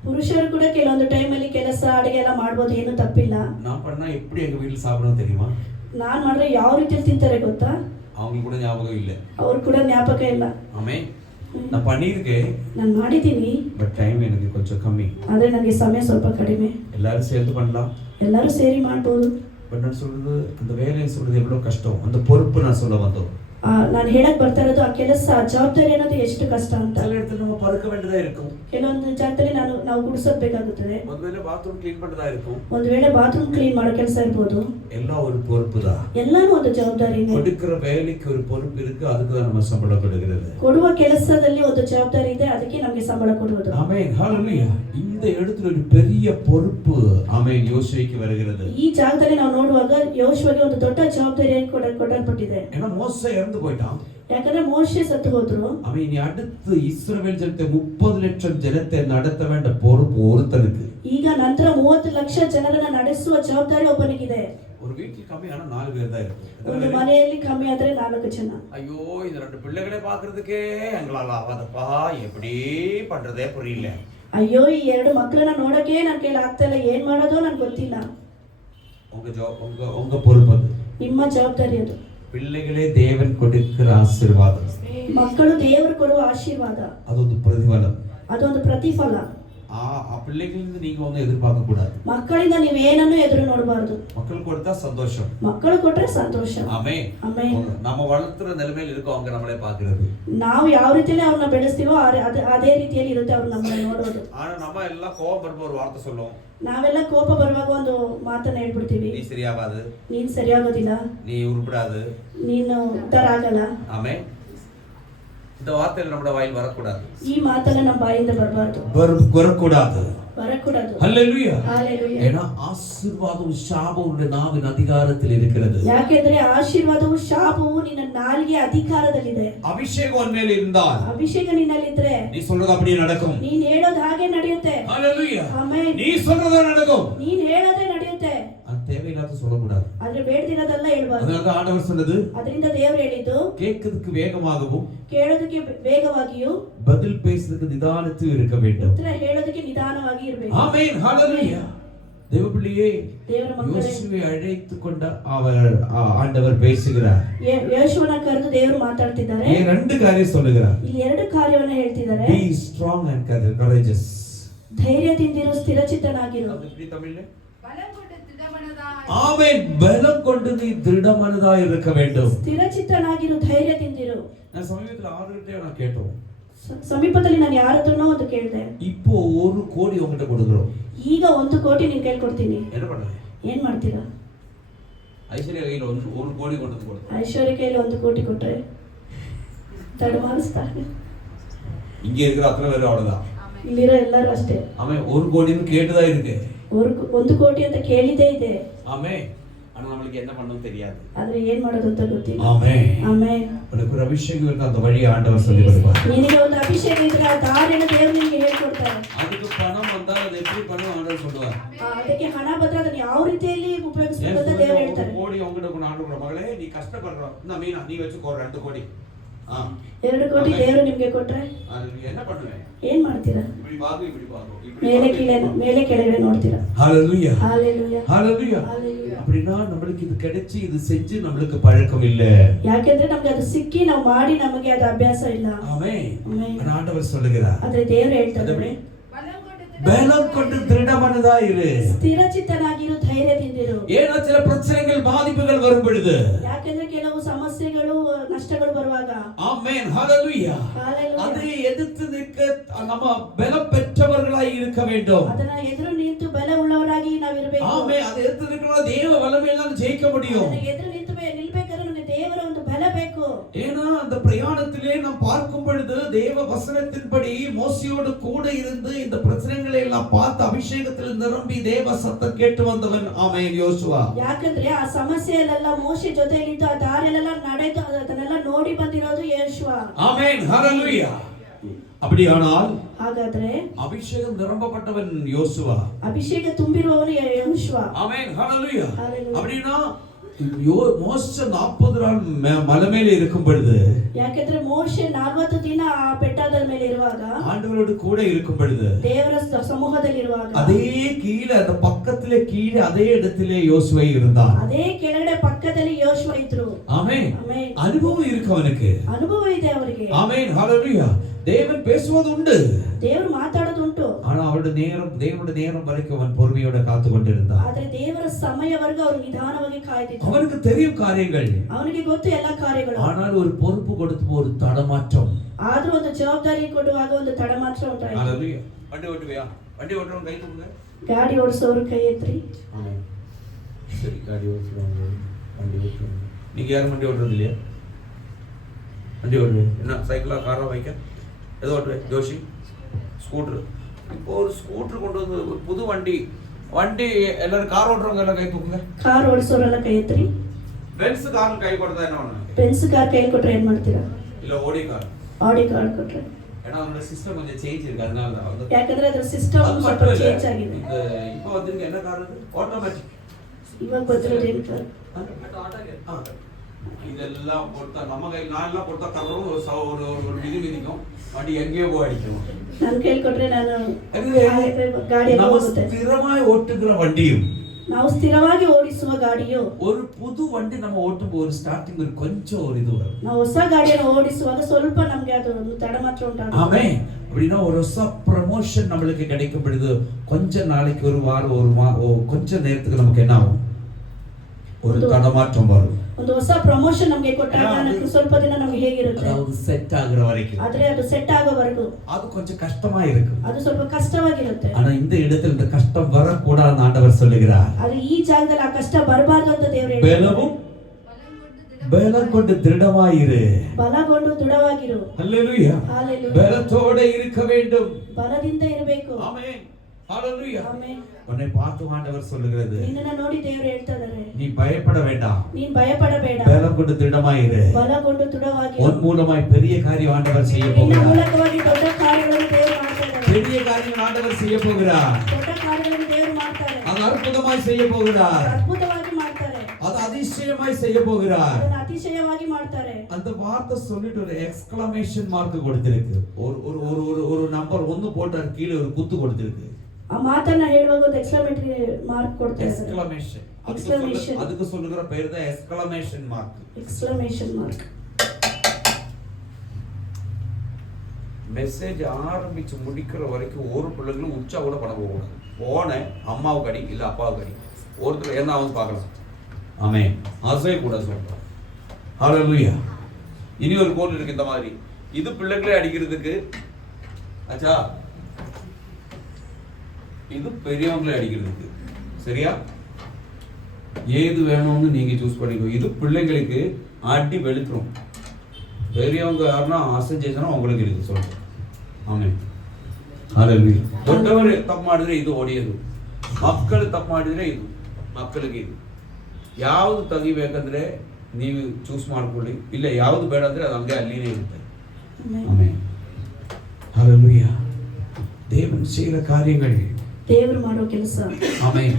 ಪುರುಷರು ಕೂಡ ಕೆಲವೊಂದು ಟೈಮಲ್ಲಿ ಕೆಲಸ ಅಡಿಗೆ ಎಲ್ಲ ಮಾಡ್ಬೋದು, ಏನು ತಪ್ಪಿಲ್ಲ. நான் பண்ணா எப்படி எங்க வீட்டில் சாப்பிடணும் தெரியுமா? ನಾನ್ ಮಾಡಿದ್ರೆ ಯಾವ ರೀತಿಯಲ್ಲಿ ತಿಂತಾರೆ ಗೊತ್ತಾ? அவங்களுக்கு கூட ஞாபகம் இல்லை. ಅವ್ರು ಕೂಡ ಜ್ಞಾಪಕ ಇಲ್ಲ. ஆமென். நான் பண்ணியிருக்கேன், ನಾನು ಮಾಡಿದ್ದೀನಿ, பட் டைம் எனக்கு கொஞ்சம் கம்மி. ಆದ್ರೆ ನನಗೆ ಸಮಯ ಸ್ವಲ್ಪ ಕಡಿಮೆ. எல்லாரும் சேர்ந்து பண்ணலாம், ಎಲ್ಲರೂ ಸೇರಿ ಮಾಡ್ಬೋದು. பட் நான் சொல்றது அந்த வேலையை சொல்றது எவ்வளவு கஷ்டம், அந்த பொறுப்பு நான் சொல்ல வந்தோம். ನಾನು ಹೇಳಕ್ ಬರ್ತಾ ಇರೋದು ಆ ಕೆಲಸ, ಜವಾಬ್ದಾರಿ ಅನ್ನೋದು ಎಷ್ಟು ಕಷ್ಟ ಅಂತ. சில இடத்துல நம்ம பறக்க வேண்டியதா இருக்கும். ಕೆಲವೊಂದು ಜಾಗದಲ್ಲಿ ನಾವು ಗುಡಿಸಬೇಕಾಗುತ್ತದೆ. முதல்ல பாத்ரூம் க்ளீன் பண்றதா இருக்கும். ಒಂದು ವೇಳೆ ಬಾತ್ರೂಮ್ ಕ್ಲೀನ್ ಮಾಡೋ ಕೆಲಸ ಇರ್ಬೋದು. எல்லாம் ஒரு பொறுப்பு தான். ಎಲ್ಲಾನು ಒಂದು ಜವಾಬ್ದಾರಿನೇ. கொடுக்கிற வேலைக்கு ஒரு பொறுப்பு இருக்கு, அதுக்கு தான் நம்ம சம்பளம் கொடுக்கிறது. ಕೊಡುವ ಕೆಲಸದಲ್ಲಿ ಒಂದು ಜವಾಬ್ದಾರಿ ಇದೆ, ಅದಕ್ಕೆ ನಮಗೆ ಸಂಬಳ ಕೊಡುವುದು. ஆமென். ஹalleluya. இந்த இந்த இடத்துல ஒரு பெரிய பொறுப்பு ஆமென் யோசுவைக்கு வருகிறது. ಈ ಜಾಗದಲ್ಲಿ ನಾವು ನೋಡುವಾಗ ಯೋಶುವಗೆ ಒಂದು ದೊಡ್ಡ ಜವಾಬ್ದಾರಿಯನ್ನು ಕೊಡಲ್ಪಟ್ಟಿದೆ. ஏன்னா மோசே இறந்து போயிட்டான். ಯಾಕಂದ್ರೆ ಮೋಶೆ ಸತ್ತು ಹೋದ್ರು. அவன் இனி அடுத்து இஸ்ரவேல் ஜனத்தை 30 லட்சம் ஜனத்தை நடத்த வேண்டிய பொறுப்பு ஒருத்தனுக்கு. ಈಗ ನಂತರ 30 ಲಕ್ಷ ಜನರನ್ನ ನಡೆಸುವ ಜವಾಬ್ದಾರಿ ಒಬ್ಬನಿಗಿದೆ. ஒரு வீட்டுல கம்மியான 4 பேர் தான் இருக்கு. ಒಂದು ಮನೆಯಲ್ಲಿ ಕಮ್ಮಿ ಆದ್ರೆ 4 ಜನ. ஐயோ இந்த ரெண்டு பிள்ளைகளை பாக்குறதுக்கே எங்களால ஆகாதப்பா, எப்படி பண்றதே புரியல. ಅಯ್ಯೋ ಈ ಎರಡು ಮಕ್ಕಳನ್ನ ನೋಡಕ್ಕೆ ನನ್ನ ಕೈಲಿ ಆಗ್ತಾ ಇಲ್ಲ, ಏನ್ ಮಾಡೋದು ನನಗೆ ಗೊತ್ತಿಲ್ಲ. உங்க பொறுப்பு அது. ನಿಮ್ಮ ಜವಾಬ್ದಾರಿ ಅದು. பிள்ளைகளே தேவன் கொடுக்கிற ஆசீர்வாதம். ಮಕ್ಕಳು ದೇವರು ಕೊಡುವ ಆಶೀರ್ವಾದ. ಅದೊಂದು ಪ್ರತಿಫಲ. ಅದೊಂದು ಪ್ರತಿಫಲ. ಆ பிள்ளைகளிಂದ நீங்க ஒண்ணு எதிர்பார்க்க கூடாது. ಮಕ್ಕಳಿಂದ ನೀವು ಏನನ್ನು ಎದುರು ನೋಡಬಾರದು. மக்கள் கொடுத்தா சந்தோஷம். ಮಕ್ಕಳು ಕೊಟ್ರೆ ಸಂತೋಷ. ஆமென். ಆಮೆನ್. நம்ம வளர்த்துற நிலைமையில இருக்கோம் அவங்க நம்மளே பாக்குறது. ನಾವು ಯಾವ ರೀತಿಯಲ್ಲಿ ಅವ್ರನ್ನ ಬೆಳೆಸ್ತೀವೋ ಅದೇ ರೀತಿಯಲ್ಲಿ ಇರುತ್ತೆ ಅವ್ರು ನಮ್ಮನ್ನ ನೋಡೋದು. ஆனா நம்ம எல்லாம் கோபம் வரும்போது ஒரு வார்த்தை சொல்லுவோம். ನಾವೆಲ್ಲ ಕೋಪ ಬರುವಾಗ ಒಂದು ಮಾತನ್ನ ಹೇಳ್ಬಿಡ್ತೀವಿ. நீ சரியாகாது, ನೀನ್ ಸರಿಯಾಗೋದಿಲ್ಲ, நீ உருப்படாது, ನೀನು ಉದ್ಧಾರ ಆಗಲ್ಲ. ஆமென். இந்த வார்த்தைகள் நம்மட வாயில் வரக்கூடாது. ಈ ಮಾತನ್ನ ನಮ್ಮ ಬಾಯಿಂದ ಬರಬಾರದು. வரக்கூடாது. வரக்கூடாது. ஹல்லேலூயா. ஹalleluya. ஏன்னா ஆசீர்வாதம் சாபம் உள்ள நாவின் அதிகாரத்தில் இருக்கிறது. ಯಾಕೆಂದ್ರೆ ಆಶೀರ್ವಾದವು ಶಾಪವು ನಿನ್ನ ನಾಲಿಗೆ ಅಧಿಕಾರದಲ್ಲಿದೆ. அபிஷேகம் உன் மேல் இருந்தால், ಅಭಿಷೇಕ ನಿನ್ನಲ್ಲಿದ್ರೆ நீ சொல்றது அப்படியே நடக்கும். ನೀನ್ ಹೇಳೋದು ಹಾಗೆ ನಡೆಯುತ್ತೆ. ஹல்லேலூயா. ಆಮೆನ್. நீ சொல்றது நடக்கும். ನೀನ್ ಹೇಳೋದೇ ನಡೆಯುತ್ತೆ. அது தேவையில்லாத சொல்லக்கூடாது. ಆದ್ರೆ ಬೇಡದಿರೋದೆಲ್ಲ ಹೇಳ್ಬಾರ್ದು. அதனால ஆண்டவர் சொன்னது, ಅದರಿಂದ ದೇವರು ಹೇಳಿದ್ದು கேட்கிறதுக்கு வேகமாகவும் ಕೇಳೋದಕ್ಕೆ ವೇಗವಾಗಿಯೂ பதில் பேசுறதுக்கு நிதானத்தில் இருக்க வேண்டும். ಉತ್ತರ ಹೇಳೋದಕ್ಕೆ ನಿಧಾನವಾಗಿ ಇರಬೇಕು. ஆமென். ஹல்லேலூயா. தேவப்பிள்ளையே, ದೇವರ ಮಕ್ಕಳೇ, யோசுவை அழைத்து கொண்ட அவர் ஆண்டவர் பேசுகிறார். ಯೋಶುವನ ಕರೆದು ದೇವರು ಮಾತಾಡ್ತಿದ್ದಾರೆ. ஏன் ரெண்டு காரியம் சொல்லுகிறார். ಇಲ್ಲಿ ಎರಡು ಕಾರ್ಯವನ್ನ ಹೇಳ್ತಿದ್ದಾರೆ. Be strong and courageous. ಧೈರ್ಯದಿಂದಿರು, ಸ್ಥಿರಚಿತ್ತನಾಗಿರು. எப்படி தமிழ்ல? பலம் கொண்டு திடமனதாய். ஆமென். பலம் கொண்டு நீ திடமனதாய் இருக்க வேண்டும். ಸ್ಥಿರಚಿತ್ತನಾಗಿರು, ಧೈರ್ಯದಿಂದಿರು. நான் சமீபத்துல ஆறுகிட்டே நான் கேட்டோம். ಸಮೀಪದಲ್ಲಿ ನಾನು ಯಾರ ಹತ್ರನೋ ಒಂದು ಕೇಳಿದೆ. இப்போ 1 கோடி உங்ககிட்ட கொடுக்குறோம். ಈಗ 1 ಕೋಟಿ ನಿನ್ ಕೈಲಿ ಕೊಡ್ತೀನಿ. என்ன பண்றீங்க? ಏನ್ ಮಾಡ್ತೀರಾ? ஐஸ்வர்யா கையில 1 கோடி கொண்டு கொடுத்தோம். ಐಶ್ವರ್ಯ ಕೈಲಿ 1 ಕೋಟಿ ಕೊಟ್ರೆ ತಡಮಾರಿಸ್ತಾರೆ. இங்க இருக்கிற அத்தனை பேர் அவ்வளவுதான். ಇಲ್ಲಿರೋ ಎಲ್ಲರೂ ಅಷ್ಟೇ. அவன் 1 கோடின்னு கேட்டுதான் இருக்கு. 1 ಕೋಟಿ ಅಂತ ಕೇಳಿದೇ ಇದೆ. ஆமென். ஆனா நமக்கு என்ன பண்ணனும் தெரியாது. ಆದ್ರೆ ಏನ್ ಮಾಡೋದು ಅಂತ ಗೊತ್ತಿಲ್ಲ. ஆமென். ಆಮೆನ್. உனக்கு ஒரு அபிஷேகம் இருக்கு, அந்த வழியை ஆண்டவர் சொல்லி கொடுப்பார். ನಿನಗೆ ಒಂದು ಅಭಿಷೇಕ ಇದ್ರೆ ಆ ದಾರಿಯನ್ನು ದೇವರು ನಿನಗೆ ಹೇಳ್ಕೊಡ್ತಾರೆ. அதுக்கு பணம் வந்தா அது எப்படி பண்ணும் ஆண்டவர் சொல்லுவார். ಅದಕ್ಕೆ ಹಣ ಬಂದ್ರೆ ಅದನ್ನ ಯಾವ ರೀತಿಯಲ್ಲಿ ಉಪಯೋಗಿಸಬೇಕು ಅಂತ ದೇವರು ಹೇಳ್ತಾರೆ. 1 கோடி உங்ககிட்ட கொண்டு ஆண்டவர் மகளே நீ கஷ்டப்படுற இந்த மீனா நீ வெச்சுக்கோ 2 கோடி. 2 ಕೋಟಿ ದೇವರು ನಿಮಗೆ ಕೊಟ್ರೆ நீ என்ன பண்ணுவே? ಏನ್ ಮಾಡ್ತೀರಾ? இப்படி பாகு இப்படி பாகு. ಮೇಲೆ ಕೆಳಗಡೆ ನೋಡ್ತೀರಾ. ஹalleluya. ஹalleluya. ஹalleluya. ஹalleluya. அப்படினா நமக்கு இது கிடைச்சி இது செஞ்சு நமக்கு பழக்கம் இல்ல. ಯಾಕೆಂದ್ರೆ ನಮಗೆ ಅದು ಸಿಕ್ಕಿ ನಾವು ಮಾಡಿ ನಮಗೆ ಅದು ಅಭ್ಯಾಸ ಇಲ್ಲ. ஆமென். ಆಮೆನ್. ஆண்டவர் சொல்லுகிறார். ಆದ್ರೆ ದೇವರು ಹೇಳ್ತಾರೆ பலம் கொண்டு திடமனதாய் இரு. ಸ್ಥಿರಚಿತ್ತನಾಗಿರು, ಧೈರ್ಯದಿಂದಿರು. ஏன்னா சில பிரச்சனைகள் பாதிப்புகள் வரும் பொழுது, ಯಾಕೆಂದ್ರೆ ಕೆಲವು ಸಮಸ್ಯೆಗಳು ನಷ್ಟಗಳು ಬರುವಾಗ, ஆமென். ஹalleluya. அதை எதிர்த்து நிற்க நம்ம பலம் பெற்றவர்களாய் இருக்க வேண்டும். ಅದನ್ನ ಎದುರು ನಿಂತು ಬಲ ಉಳ್ಳವರಾಗಿ ನಾವು ಇರಬೇಕು. ஆமென். அதை எதிர்த்து நிற்கிறவங்க தேவ வல்லமையினால ஜெயிக்க முடியும். ಅದನ್ನ ಎದುರು ನಿಂತು ನಿಲ್ಬೇಕಾದ್ರೆ ನಮಗೆ ದೇವರ ಒಂದು ಬಲ ಬೇಕು. ஏன்னா அந்த பிரயாணத்திலே நாம் பார்க்கும் பொழுது தேவ வசனத்தின்படி மோசேயோடு கூட இருந்து இந்த பிரச்சனைகளை எல்லாம் பார்த்து அபிஷேகத்தில் நிரம்பி தேவ சத்தம் கேட்டு வந்தவன் ஆமென் யோசுவா. ಯಾಕಂದ್ರೆ ಆ ಸಮಸ್ಯೆಯಲ್ಲೆಲ್ಲ ಮೋಶೆ ಜೊತೆಯಲ್ಲಿದ್ದು ಆ ದಾರಿಯಲ್ಲೆಲ್ಲ ನಡೆದು ಅದನ್ನೆಲ್ಲ ನೋಡಿ ಬಂದಿರೋದು ಯೇಸುವ. ஆமென். ஹalleluya. அப்படியானால் ಹಾಗಾದ್ರೆ அபிஷேகம் நிரம்பப்பட்டவன் யோசுவா. ಅಭಿಷೇಕ ತುಂಬಿರುವವನು ಯೆಹೋಶುವ. ஆமென். ஹalleluya. ஹalleluya. அப்படினா மோசே 40 நாள் மலை மேல இருக்கும் பொழுது, ಯಾಕಂದ್ರೆ ಮೋಶೆ 40 ದಿನ ಆ ಬೆಟ್ಟದ ಮೇಲೆ ಇರುವಾಗ, ஆண்டவரோடு கூட இருக்கும் பொழுது, ದೇವರ ಸಮೂಹದಲ್ಲಿ ಇರುವಾಗ, அதே கீழே அந்த பக்கத்திலே கீழே அதே இடத்திலே யோசுவா இருந்தான். ಅದೇ ಕೆಳಗಡೆ ಪಕ್ಕದಲ್ಲಿ ಯೆಹೋಶುವ ಇದ್ರು. ஆமென். ಆಮೆನ್. அனுபவம் இருக்கு அவனுக்கு. ಅನುಭವ ಇದೆ ಅವರಿಗೆ. ஆமென். ஹalleluya. தேவன் பேசுவது உண்டு, ದೇವರು ಮಾತಾಡೋದು ಉಂಟು. ஆனா தேவனுடைய நேரம் வரைக்கும் அவன் பொறுமையோட காத்து கொண்டிருந்தான். ಆದ್ರೆ ದೇವರ ಸಮಯವರೆಗೂ ಅವರು ನಿಧಾನವಾಗಿ ಕಾಯ್ದಿದ್ರು. அவனுக்கு தெரியும் காரியங்கள், ಅವನಿಗೆ ಗೊತ್ತು ಎಲ್ಲ ಕಾರ್ಯಗಳು. ஆனால் ஒரு பொறுப்பு கொடுத்து ஒரு தடமாற்றம். ಆದ್ರೂ ಒಂದು ಜವಾಬ್ದಾರಿ ಕೊಡುವಾಗ ಒಂದು ತಡ ಮಾತ್ರ ಉಂಟಾಯ್ತು. ஹalleluya. வண்டி ஓட்டுவியா? வண்டி ஓட்டுறவங்க கை தூக்குங்க. ಗಾಡಿ ಓಡಿಸೋರು ಕೈ ಎತ್ರಿ. ஆமென். சரி, காடி ஓட்டுறவங்க வண்டி ஓட்டுறவங்க. நீங்க யாரும் வண்டி ஓட்டுறது இல்லையா? வண்டி ஓட்டுவே என்ன? சைக்கிளா, காரா, பைக்கா? எது ஓட்டுவே? ஜோஷி ஸ்கூட்டர் இப்போ ஒரு ஸ்கூட்டர் கொண்டு வந்து ஒரு புது வண்டி எல்லாரும் கார் ஓட்டுறவங்க எல்லாம் கை தூக்குங்க. ಕಾರ್ ಓಡಿಸೋರೆಲ್ಲ ಕೈ ಎತ್ತಿರಿ. பென்ஸ் கார் கை ಕೊಡ್ತಾ என்ன பண்ணுங்க? ಬೆನ್ಸ್ ಕಾರ್ ಕೈ ಕೊಟ್ರೆ ಏನ್ ಮಾಡ್ತೀರಾ? இல்ல ಓಡಿ கார். ಆಡಿ ಕಾರ್ ಕೊಟ್ರೆ ஏன்னா அதோட சிஸ்டம் கொஞ்சம் சேஞ்ச் இருக்கு, அதனால தான். ಯಾಕಂದ್ರೆ ಅದರ ಸಿಸ್ಟಮ್ ಸ್ವಲ್ಪ ಚೇಂಜ್ ಆಗಿದೆ. இப்போ வந்திருக்க என்ன கார் அது? ஆட்டோமேட்டிக். ಇವಾಗ ಗೊತ್ತಿರೋದು ಏನು ಕಾರ್? இதெல்லாம் போட்டா நம்ம கை நான்லாம் போட்டா கவரும் ஒரு மிதிக்கும் வண்டி எங்கேயோ போய் அடிக்கும். ನನ್ನ ಕೈಲಿ ಕೊಟ್ರೆ ನಾನು ಗಾಡಿ நம்ம ஸ்திரமாய் ஓட்டுகிற வண்டியும் ನಾವು ಸ್ಥಿರವಾಗಿ ಓಡಿಸುವ ಗಾಡಿಯು ஒரு புது வண்டி நம்ம ஓட்டும்போது ஒரு ஸ்டார்டிங் ஒரு கொஞ்சம் ஒரு இது வரும். ನಾವು ಹೊಸ ಗಾಡಿಯನ್ನು ಓಡಿಸುವಾಗ ಸ್ವಲ್ಪ ನಮಗೆ ಅದು ಒಂದು ತಡ ಮಾತ್ರ ಉಂಟಾಗುತ್ತೆ. ஆமென். அப்படின்னா ஒரு ಹೊಸ ப்ரமோஷன் நம்மளுக்கு கிடைக்கப்படுது. கொஞ்ச நாளைக்கு ஒரு வாரம் கொஞ்ச நேரத்துக்கு நமக்கு என்ன ஆகும்? ஒரு தடமாற்றம் வரும். ಒಂದು ಹೊಸ ಪ್ರಮೋಷನ್ ನಮಗೆ ಕೊಟ್ಟಾಗ ನನಗೆ ಸ್ವಲ್ಪ ದಿನ ನಮಗೆ ಹೇಗಿರುತ್ತೆ? ಅದು ಸೆಟ್ ಆಗುற ವರೆக்கும். ಆದ್ರೆ ಅದು ಸೆಟ್ ಆಗೋವರೆಗೂ அது கொஞ்சம் கஷ்டமா இருக்கு. ಅದು ಸ್ವಲ್ಪ ಕಷ್ಟವಾಗಿರುತ್ತೆ. ஆனா இந்த இடத்துல இந்த கஷ்டம் வரக்கூடாதுன்னு ஆண்டவர் சொல்லுகிறார். ಅದು ಈ ಜಾಗದಲ್ಲಿ ಆ ಕಷ್ಟ ಬರಬಾರದು ಅಂತ ದೇವರು ಹೇಳ್ತಾರೆ. பலங்கொண்டு திடமாயிரு. ಬಲಗೊಂಡು ದೃಢವಾಗಿರು. ஹல்லேலூயா. ஹalleluya. பலத்தோட இருக்க வேண்டும். ಬಲದಿಂದ ಇರಬೇಕು. ஆமென். ஹalleluya. ஆமென். உன்னை பார்த்து ஆண்டவர் சொல்லுகிறது, ನಿನ್ನನ್ನು ನೋಡಿ ದೇವರು ಹೇಳ್ತಾ ಇದ್ದಾರೆ, நீ பயப்பட வேண்டாம். ನೀನು ಭಯಪಡಬೇಡ. பலங்கொண்டு திடமாயிரு. ಬಲಗೊಂಡು ದೃಢವಾಗಿರು. உன் மூலமாய் பெரிய காரியம் ஆண்டவர் செய்ய ನಿನ್ನ போகிறார். ಮೂಲಕವಾಗಿ ದೊಡ್ಡ ಕಾರ್ಯಗಳನ್ನು ದೇವರು ಮಾಡ್ತಾರೆ. பெரிய காரியம் ஆண்டவர் செய்ய போகிறார். ದೊಡ್ಡ ಕಾರ್ಯಗಳನ್ನು ದೇವರು ಮಾಡ್ತಾರೆ. அது அற்புதமாய் செய்ய போகிறார். ಅದ್ಭುತವಾಗಿ ಮಾಡ್ತಾರೆ. அது அதிசயமாய் செய்ய போகிறார். ಅದನ್ನು ಅತಿಶಯವಾಗಿ ಮಾಡ್ತಾರೆ. அந்த வார்த்தை சொல்லிட்டு ஒரு எக்ஸ்கிளமேஷன் மார்க் கொடுத்திருக்கு. ஒரு நம்பர் 1 போட்டு கீழே ஒரு குத்து கொடுத்திருக்கு. ಆ ಮಾತನ್ನ ಹೇಳುವಾಗ ಒಂದು ಎಕ್ಸ್ಕ್ಲಮೇಟರಿ ಮಾರ್ಕ್ ಕೊಡ್ತಾರೆ. எக்ஸ்கிளமேஷன். அதுக்கு சொல்லுகிற பேர் தான் exclamation mark. Exclamation mark. Message ஆரம்பிச்சு முடிக்கிற வரைக்கும் ஒரு பிள்ளைகளும் உச்சா கூட பண்ண போகக்கூடாது. போன அம்மாவுக்கு அடி இல்லை அப்பாவுக்கு அடி, ஒருத்தர் என்ன ஆகுது பார்க்கலாம். ஆமென். அசை கூட சொல்றோம். ஹalleluya. இனி ஒரு கோல் இருக்கு இந்த மாதிரி. இது பிள்ளைகளே அடிக்கிறதுக்கு அச்சா, இது பெரியவங்களே அடிக்கிறதுக்கு. சரியா? ஏது வேணும்னு நீங்க சூஸ் பண்ணிக்கோ. இது பிள்ளைங்களுக்கு அடி வெளுத்துரும். பெரியவங்க யாருன்னா அசைஞ்சேன்னா உங்களுக்கு இருக்கு சொல்றேன். ஆமென். ஹalleluya. ದೊಡ್ಡವರು ತಪ್ಪು ಮಾಡಿದ್ರೆ ಇದು ಹೊಡೆಯೋದು, ಮಕ್ಕಳು ತಪ್ಪು ಮಾಡಿದ್ರೆ ಇದು ಮಕ್ಕಳಿಗೆ ಇದು. ಯಾವುದು ತೆಗಿಬೇಕಂದ್ರೆ ನೀವು ಚೂಸ್ ಮಾಡ್ಕೊಳ್ಳಿ, ಇಲ್ಲ ಯಾವುದು ಬೇಡ ಅಂದ್ರೆ ಅದು ಹಂಗೆ ಅಲ್ಲಿನೇ ಇರುತ್ತೆ. ಆಮೆನ್. ஹalleluya. தேவன் செய்கிற காரியங்கள், ದೇವರು ಮಾಡೋ ಕೆಲಸ. ஆமென்.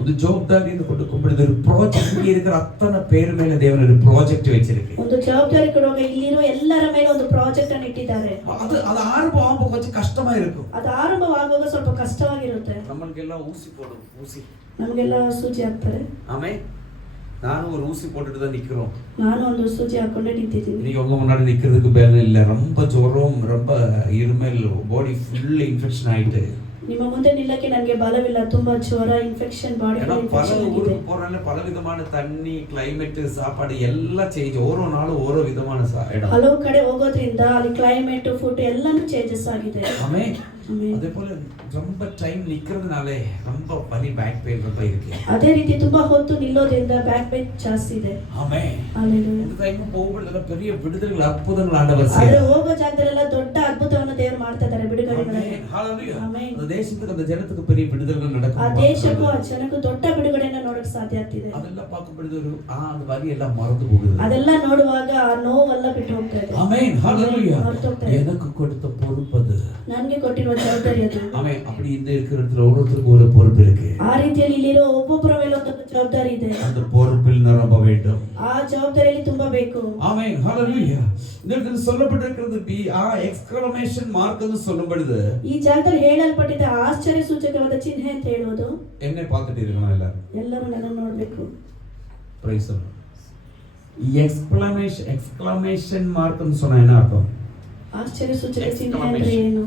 ஒரு ஜவாப்தாரியை கொடுக்கும்போது ஒரு ப்ராஜெக்ட் இங்க இருக்கிற அத்தனை பேர் மேல தேவன் ஒரு ப்ராஜெக்ட் வச்சிருக்கு. ಒಂದು ಜವಾಬ್ದಾರಿ ಕೊಡುವಾಗ ಇಲ್ಲಿರೋ ಎಲ್ಲರ ಮೇಲೆ ಒಂದು ಪ್ರಾಜೆಕ್ಟ್ ಅನ್ನು ಇಟ್ಟಿದ್ದಾರೆ. அது ஆரம்பம் கொஞ்சம் கஷ்டமா இருக்கும். ಅದು ಆರಂಭವಾಗುವಾಗ ಸ್ವಲ್ಪ ಕಷ್ಟವಾಗಿರುತ್ತೆ. நம்மளுக்கெல்லாம் ஊசி போடும், ஊசி ನಮಗೆಲ್ಲ ಸೂಜಿ ಹಾಕ್ತಾರೆ. ஆமென். நானும் ஒரு ஊசி போட்டுட்டு தான் நிக்கிறோம். ನಾನು ಒಂದು ಸೂಜಿ ಹಾಕೊಂಡೆ ನಿಂತಿದ್ದೀನಿ. நீங்க உங்க முன்னாடி நிக்கிறதுக்கு பேர் இல்ல, ரொம்ப ஜுரம், ரொம்ப இருமல், பாடி ஃபுல் இன்ஃபெக்ஷன் ஆயிட்டு. ನಿಮ್ಮ ಮುಂದೆ ನಿಲ್ಲಕ್ಕೆ ನನಗೆ ಬಲವಿಲ್ಲ, ತುಂಬಾ ಜ್ವರ, ಇನ್ಫೆಕ್ಷನ್, ಬಾಡಿ ಫುಲ್ ಇನ್ಫೆಕ್ಷನ್ ಆಗಿದೆ. போறனால பல விதமான தண்ணி, கிளைமேட், சாப்பாடு எல்லாம் சேஞ்ச். ஒரு நாள் ஒரு விதமான இடம். ಹಲವು ಕಡೆ ಹೋಗೋದ್ರಿಂದ ಅಲ್ಲಿ ಕ್ಲೈಮೇಟ್, ಫುಡ್ ಎಲ್ಲಾನು ಚೇಂಜಸ್ ಆಗಿದೆ. ஆமென். அதே போல ரொம்ப டைம் நிக்கிறதுனாலே ரொம்ப வலி, பேக் பெயின் ரொம்ப இருக்கு. ಅದೇ ರೀತಿ ತುಂಬಾ ಹೊತ್ತು ನಿಲ್ಲೋದ್ರಿಂದ ಬ್ಯಾಕ್ ಪೇನ್ ಜಾಸ್ತಿ ಇದೆ. ஆமென். ஹalleluya. இந்த டைம் போகும்போது பெரிய விடுதலைகள், அற்புதங்கள் ஆண்டவர் ಅದೇ செய்கிறார். ಹೋಗೋ ಜಾಗದಲ್ಲೆಲ್ಲ ದೊಡ್ಡ ಅದ್ಭುತವನ್ನು ದೇವರು ಮಾಡ್ತಾ ಇದ್ದಾರೆ, ಬಿಡುಗಡೆಗಳನ್ನು. ஆமென். ஹalleluya. ஆமென். அந்த தேசத்துக்கு, அந்த ஜனத்துக்கு பெரிய விடுதலைகள் நடக்கும். ಆ ದೇಶಕ್ಕೂ ಆ ಜನಕ್ಕೂ ದೊಡ್ಡ ಬಿಡುಗಡೆಯನ್ನು ನೋಡಕ್ಕೆ ಸಾಧ್ಯ ಆಗ್ತಿದೆ. அதெல்லாம் பார்க்கும்போது அந்த வலி எல்லாம் மறந்து போகுது. ಅದೆಲ್ಲ ನೋಡುವಾಗ ಆ ನೋವೆಲ್ಲ ಬಿಟ್ಟು ಹೋಗ್ತಾ ಇದೆ. ஆமென். ஹalleluya. மறந்து ಹೋಗ್ತಾ ಇದೆ. எனக்கு கொடுத்த பொறுப்பு அது. ನನಗೆ ಕೊಟ್ಟಿರುವ ಜವಾಬ್ದಾರಿ ಅದು. ஆமென். அப்படி இந்த இருக்கிற இடத்துல ஒவ்வொருத்தருக்கும் ஒரு பொறுப்பு இருக்கு. ಆ ರೀತಿಯಲ್ಲಿ ಇಲ್ಲಿರೋ ಒಬ್ಬೊಬ್ಬರ ಮೇಲೆ ಒಂದು ಜವಾಬ್ದಾರಿ ಇದೆ. அந்த பொறுப்பில் நிரம்ப வேண்டும். ಆ ಜವಾಬ್ದಾರಿಯಲ್ಲಿ ತುಂಬಾ ಬೇಕು. ஆமென். ஹalleluya. இந்த இடத்துல சொல்லப்பட்டிருக்கிறது எக்ஸ்க்ளமேஷன் மார்க் என்று சொல்லும்போது, ಈ ಜಾಗದಲ್ಲಿ ಹೇಳಲ್ಪಟ್ಟಿದೆ ಆಶ್ಚರ್ಯ ಸೂಚಕವಾದ ಚಿಹ್ನೆ ಅಂತ ಹೇಳುವುದು. என்னை பார்த்துட்டு இருக்கணும் எல்லாரும். ಎಲ್ಲರೂ ನನ್ನನ್ನು ನೋಡಬೇಕು. Price the Lord. Exclamation mark ன்னு சொன்னா என்ன அர்த்தம்? ಆಶ್ಚರ್ಯ ಸೂಚಕ ಚಿಹ್ನೆ ಅಂದ್ರೆ ಏನು?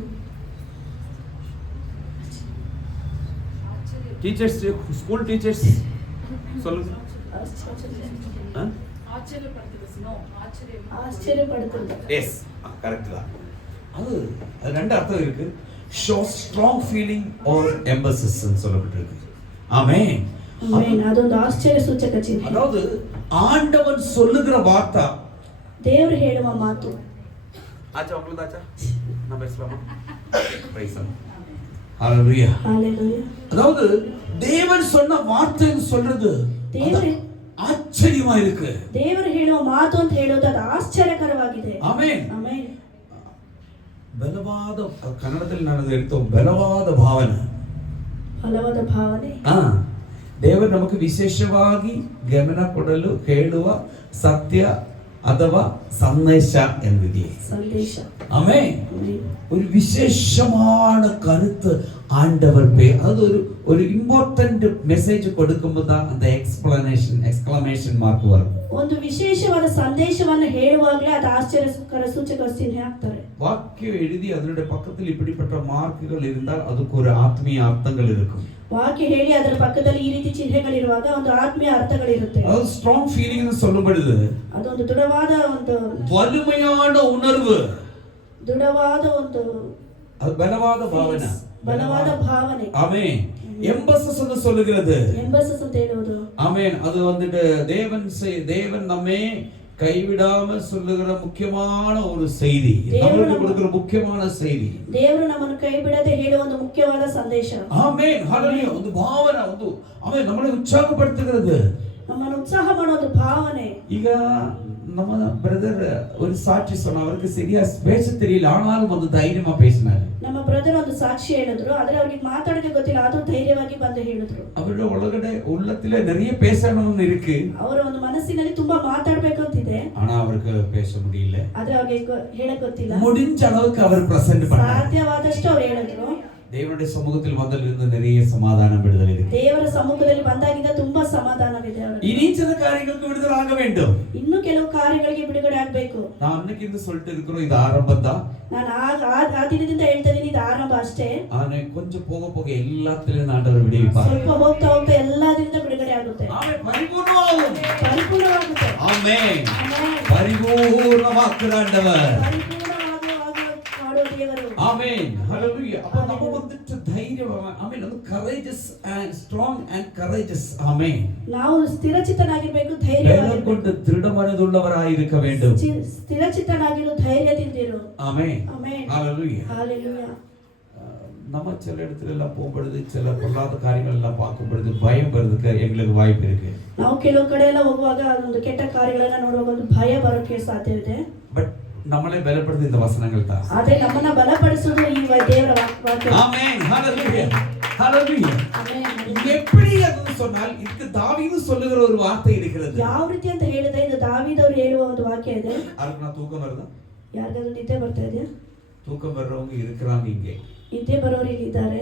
டீச்சர்ஸ், ஸ்கூல் டீச்சர்ஸ் சொல்லுங்க. ஆச்சரியப்படுத்துறது. எஸ், கரெக்ட் தான். அது ரெண்டு அர்த்தம் இருக்கு. Show strong feeling R emphasis ன்னு சொல்லப்பட்டிருக்கு. ஆமென். ಆಮೆನ್. ಅದೊಂದು ಆಶ್ಚರ್ಯ ಸೂಚಕ ಚಿಹ್ನೆ. அதாவது ஆண்டவன் சொல்லுகிற வார்த்தை, ದೇವರು ಹೇಳುವ ಮಾತು. ஆச்சா உங்களுக்கு ஆச்சா நான் பேசலாமா? Praise the Lord. Hallelujah. Hallelujah. அதாவது தேவன் சொன்ன வார்த்தைன்னு சொல்றது ದೇವರು ஆச்சரியமா இருக்கு. ದೇವರು ಹೇಳುವ ಮಾತು ಅಂತ ಹೇಳೋದು ಅದು ಆಶ್ಚರ್ಯಕರವಾಗಿದೆ. ಆಮೆನ್. ಆಮೆನ್. ಬಲವಾದ ಕನ್ನಡದಲ್ಲಿ ನಾನು ಹೇಳ್ತೋ ಬಲವಾದ ಭಾವನೆ. ಬಲವಾದ ಭಾವನೆ. ದೇವರು ನಮಗೆ ವಿಶೇಷವಾಗಿ ಗಮನ ಕೊಡಲು ಹೇಳುವ ಸತ್ಯ ಅಥವಾ ಸಂದೇಶ ಎಂದಿದೆ. ಸಂದೇಶ. ஆமென். ஒரு விசேஷமான கருத்து ஆண்டவர் அது ஒரு இம்பார்ட்டன்ட் மெசேஜ் கொடுக்கும்போது தான் அந்த எக்ஸ்க்ளமேஷன் மார்க் வரும். ಒಂದು ವಿಶೇಷವಾದ ಸಂದೇಶವನ್ನು ಹೇಳುವಾಗಲೇ ಅದು ಆಶ್ಚರ್ಯಕರ ಸೂಚಕ ಚಿಹ್ನೆ ಹಾಕ್ತಾರೆ. வாக்கியம் எழுதி அதனுடைய பக்கத்தில் இப்படிப்பட்ட மார்க்குகள் இருந்தால் அதுக்கு ஒரு ஆத்மீய அர்த்தங்கள் இருக்கும். ವಾಕ್ಯ ಹೇಳಿ ಅದರ ಪಕ್ಕದಲ್ಲಿ ಈ ರೀತಿ ಚಿಹ್ನೆಗಳಿರುವಾಗ ಒಂದು ಆತ್ಮೀಯ ಅರ್ಥಗಳಿರುತ್ತೆ. ಅದು ಸ್ಟ್ರಾಂಗ್ ಫೀಲಿಂಗ್ ಅಂತ சொல்லப்படுது. ಅದೊಂದು ದೃಢವಾದ ಒಂದು ವಲುಮೆಯಾದ ಉಣರ್வு. ದೃಢವಾದ ಒಂದು அது பலவாத பாவனை. ಬಲವಾದ ಭಾವನೆ. ஆமென். எம்பசஸ் என்று சொல்லுகிறது. எம்பசஸ் ಅಂತ ಹೇಳುವುದು. ஆமென். அது வந்துட்டு தேவன் நம்மை கைவிடாம சொல்லுகிற முக்கியமான ஒரு செய்தி. நமக்கு கொடுக்கிற முக்கியமான செய்தி. ದೇವರು ನಮ್ಮನ್ನು ಕೈಬಿಡದೆ ಹೇಳುವ ಒಂದು ಮುಖ್ಯವಾದ ಸಂದೇಶ. ಆಮೆನ್. ಹalleluya. ಒಂದು ಭಾವನೆ ಒಂದು ಆಮೆನ್ ನಮ್ಮನ್ನು ಉತ್ಸಾಹಪಡಿಸುತ್ತದೆ. ನಮ್ಮನ್ನು ಉತ್ಸಾಹ ಮಾಡೋದು ಭಾವನೆ. ಈಗ நம்ம பிரதர் ஒரு சாட்சி சொன்னா அவருக்கு சரியா பேச தெரியல ஆனாலும் வந்து தைரியமா பேசினாரு. ನಮ್ಮ ಬ್ರದರ್ ಒಂದು ಸಾಕ್ಷಿ ಹೇಳಿದ್ರು ಆದರೆ ಅವರಿಗೆ ಮಾತಾಡಕ್ಕೆ ಗೊತ್ತಿಲ್ಲ ಆದರೂ ಧೈರ್ಯವಾಗಿ ಬಂದು ಹೇಳಿದ್ರು. அவரோட ಒಳಗಡೆ உள்ளத்திலே நிறைய பேசணும்னு இருக்கு. ಅವರ ಒಂದು ಮನಸ್ಸಿನಲ್ಲಿ ತುಂಬಾ ಮಾತಾಡಬೇಕು ಅಂತಿದೆ. ஆனா அவருக்கு பேச முடியல. ಆದರೆ ಅವರಿಗೆ ಹೇಳಕ್ಕೆ ಗೊತ್ತಿಲ್ಲ. முடிஞ்ச அளவுக்கு அவர் பிரசன்ட் பண்ணாரு. ಸಾಧ್ಯವಾದಷ್ಟು ಅವರು ಹೇಳಿದ್ರು. தேவனுடைய சமூகத்தில் வந்ததிலிருந்து நிறைய சமாதானம் விடுதலை இருக்கு. ದೇವರ ಸಮ್ಮುಖದಲ್ಲಿ ಬಂದಾಗಿಂದ ತುಂಬಾ ಸಮಾಧಾನವಿದೆ ಅವರಿಗೆ. இனி சில காரியங்களுக்கு விடுதலை ஆக வேண்டும். ಇನ್ನೂ ಕೆಲವು ಕಾರ್ಯಗಳಿಗೆ ಬಿಡುಗಡೆ ಆಗಬೇಕು. நான் அன்னைக்கு சொல்லிட்டு இருக்கிறோம் இது ஆரம்பம் தான். ನಾನು ಆ ದಿನದಿಂದ ಹೇಳ್ತಾ ಇದೀನಿ ಇದು ಆರಂಭ ಅಷ್ಟೇ. ஆனா கொஞ்சம் போக போக எல்லாத்திலும் ஆண்டவர் விடுவிப்பார். ಸ್ವಲ್ಪ ಹೋಗ್ತಾ ಹೋಗ್ತಾ ಎಲ್ಲದಿಂದ ಬಿಡುಗಡೆ ಆಗುತ್ತೆ. ஆமென். பரிபூர்ணமாகும். ಪರಿಪೂರ್ಣವಾಗುತ್ತೆ. ஆமென். ಆಮೆನ್. பரிபூர்ணமாக்குற ஆண்டவர். ಮಾಡುವ ದೇವರು. ஆமென். ஹalleluya. அப்ப நம்ம வந்துட்டு தைரியமா ஆமென் நம்ம courageous and strong and courageous. ஆமென். ನಾವು ಸ್ಥಿರಚಿತ್ತನಾಗಿರಬೇಕು பலம் ಧೈರ್ಯವಾಗಿರಬೇಕು. கொண்டு திருட மனதுள்ளவராய் இருக்க வேண்டும். ಸ್ಥಿರಚಿತ್ತನಾಗಿರು ಧೈರ್ಯದಿಂದಿರು. ஆமென். ஆமென். ஹalleluya. ஹalleluya. நம்ம சில இடத்துல எல்லாம் போகும்பொழுது சில பொல்லாத காரியங்கள் எல்லாம் பார்க்கும் பொழுது பயம் வருதுக்கு எங்களுக்கு வாய்ப்பு இருக்கு. ನಾವು ಕೆಲವು ಕಡೆ ಎಲ್ಲ ಹೋಗುವಾಗ ಒಂದು ಕೆಟ್ಟ ಕಾರ್ಯಗಳನ್ನ ನೋಡುವಾಗ ಒಂದು ಭಯ ಬರೋಕೆ ಸಾಧ್ಯವಿದೆ. பட் நம்மளே பலப்படுத்த இந்த வசனங்கள் தான். ಆದರೆ ನಮ್ಮನ್ನ ಬಲಪಡಿಸುವುದು ಈ ದೇವರ ವಾಕ್ಯ. ஆமென். ஹalleluya. ஹalleluya. ಆಮೆನ್. எப்படி அது சொன்னால் இதுக்கு தாவீது சொல்லுகிற ஒரு வார்த்தை இருக்கிறது. ಯಾವ ರೀತಿ ಅಂತ ಹೇಳಿದ್ರೆ ಇದು ದಾವೀದ ಅವರು ಹೇಳುವ ಒಂದು ವಾಕ್ಯ ಇದೆ. யாருக்கு தூக்கம் வருதா? ಯಾರಿಗಾದ್ರೂ ನಿದ್ದೆ ಬರ್ತಾ ಇದೆಯಾ? தூக்கம் வர்றவங்க இருக்கிறாங்க இங்கே. ನಿದ್ದೆ ಬರೋರು ಇಲ್ಲಿದ್ದಾರೆ.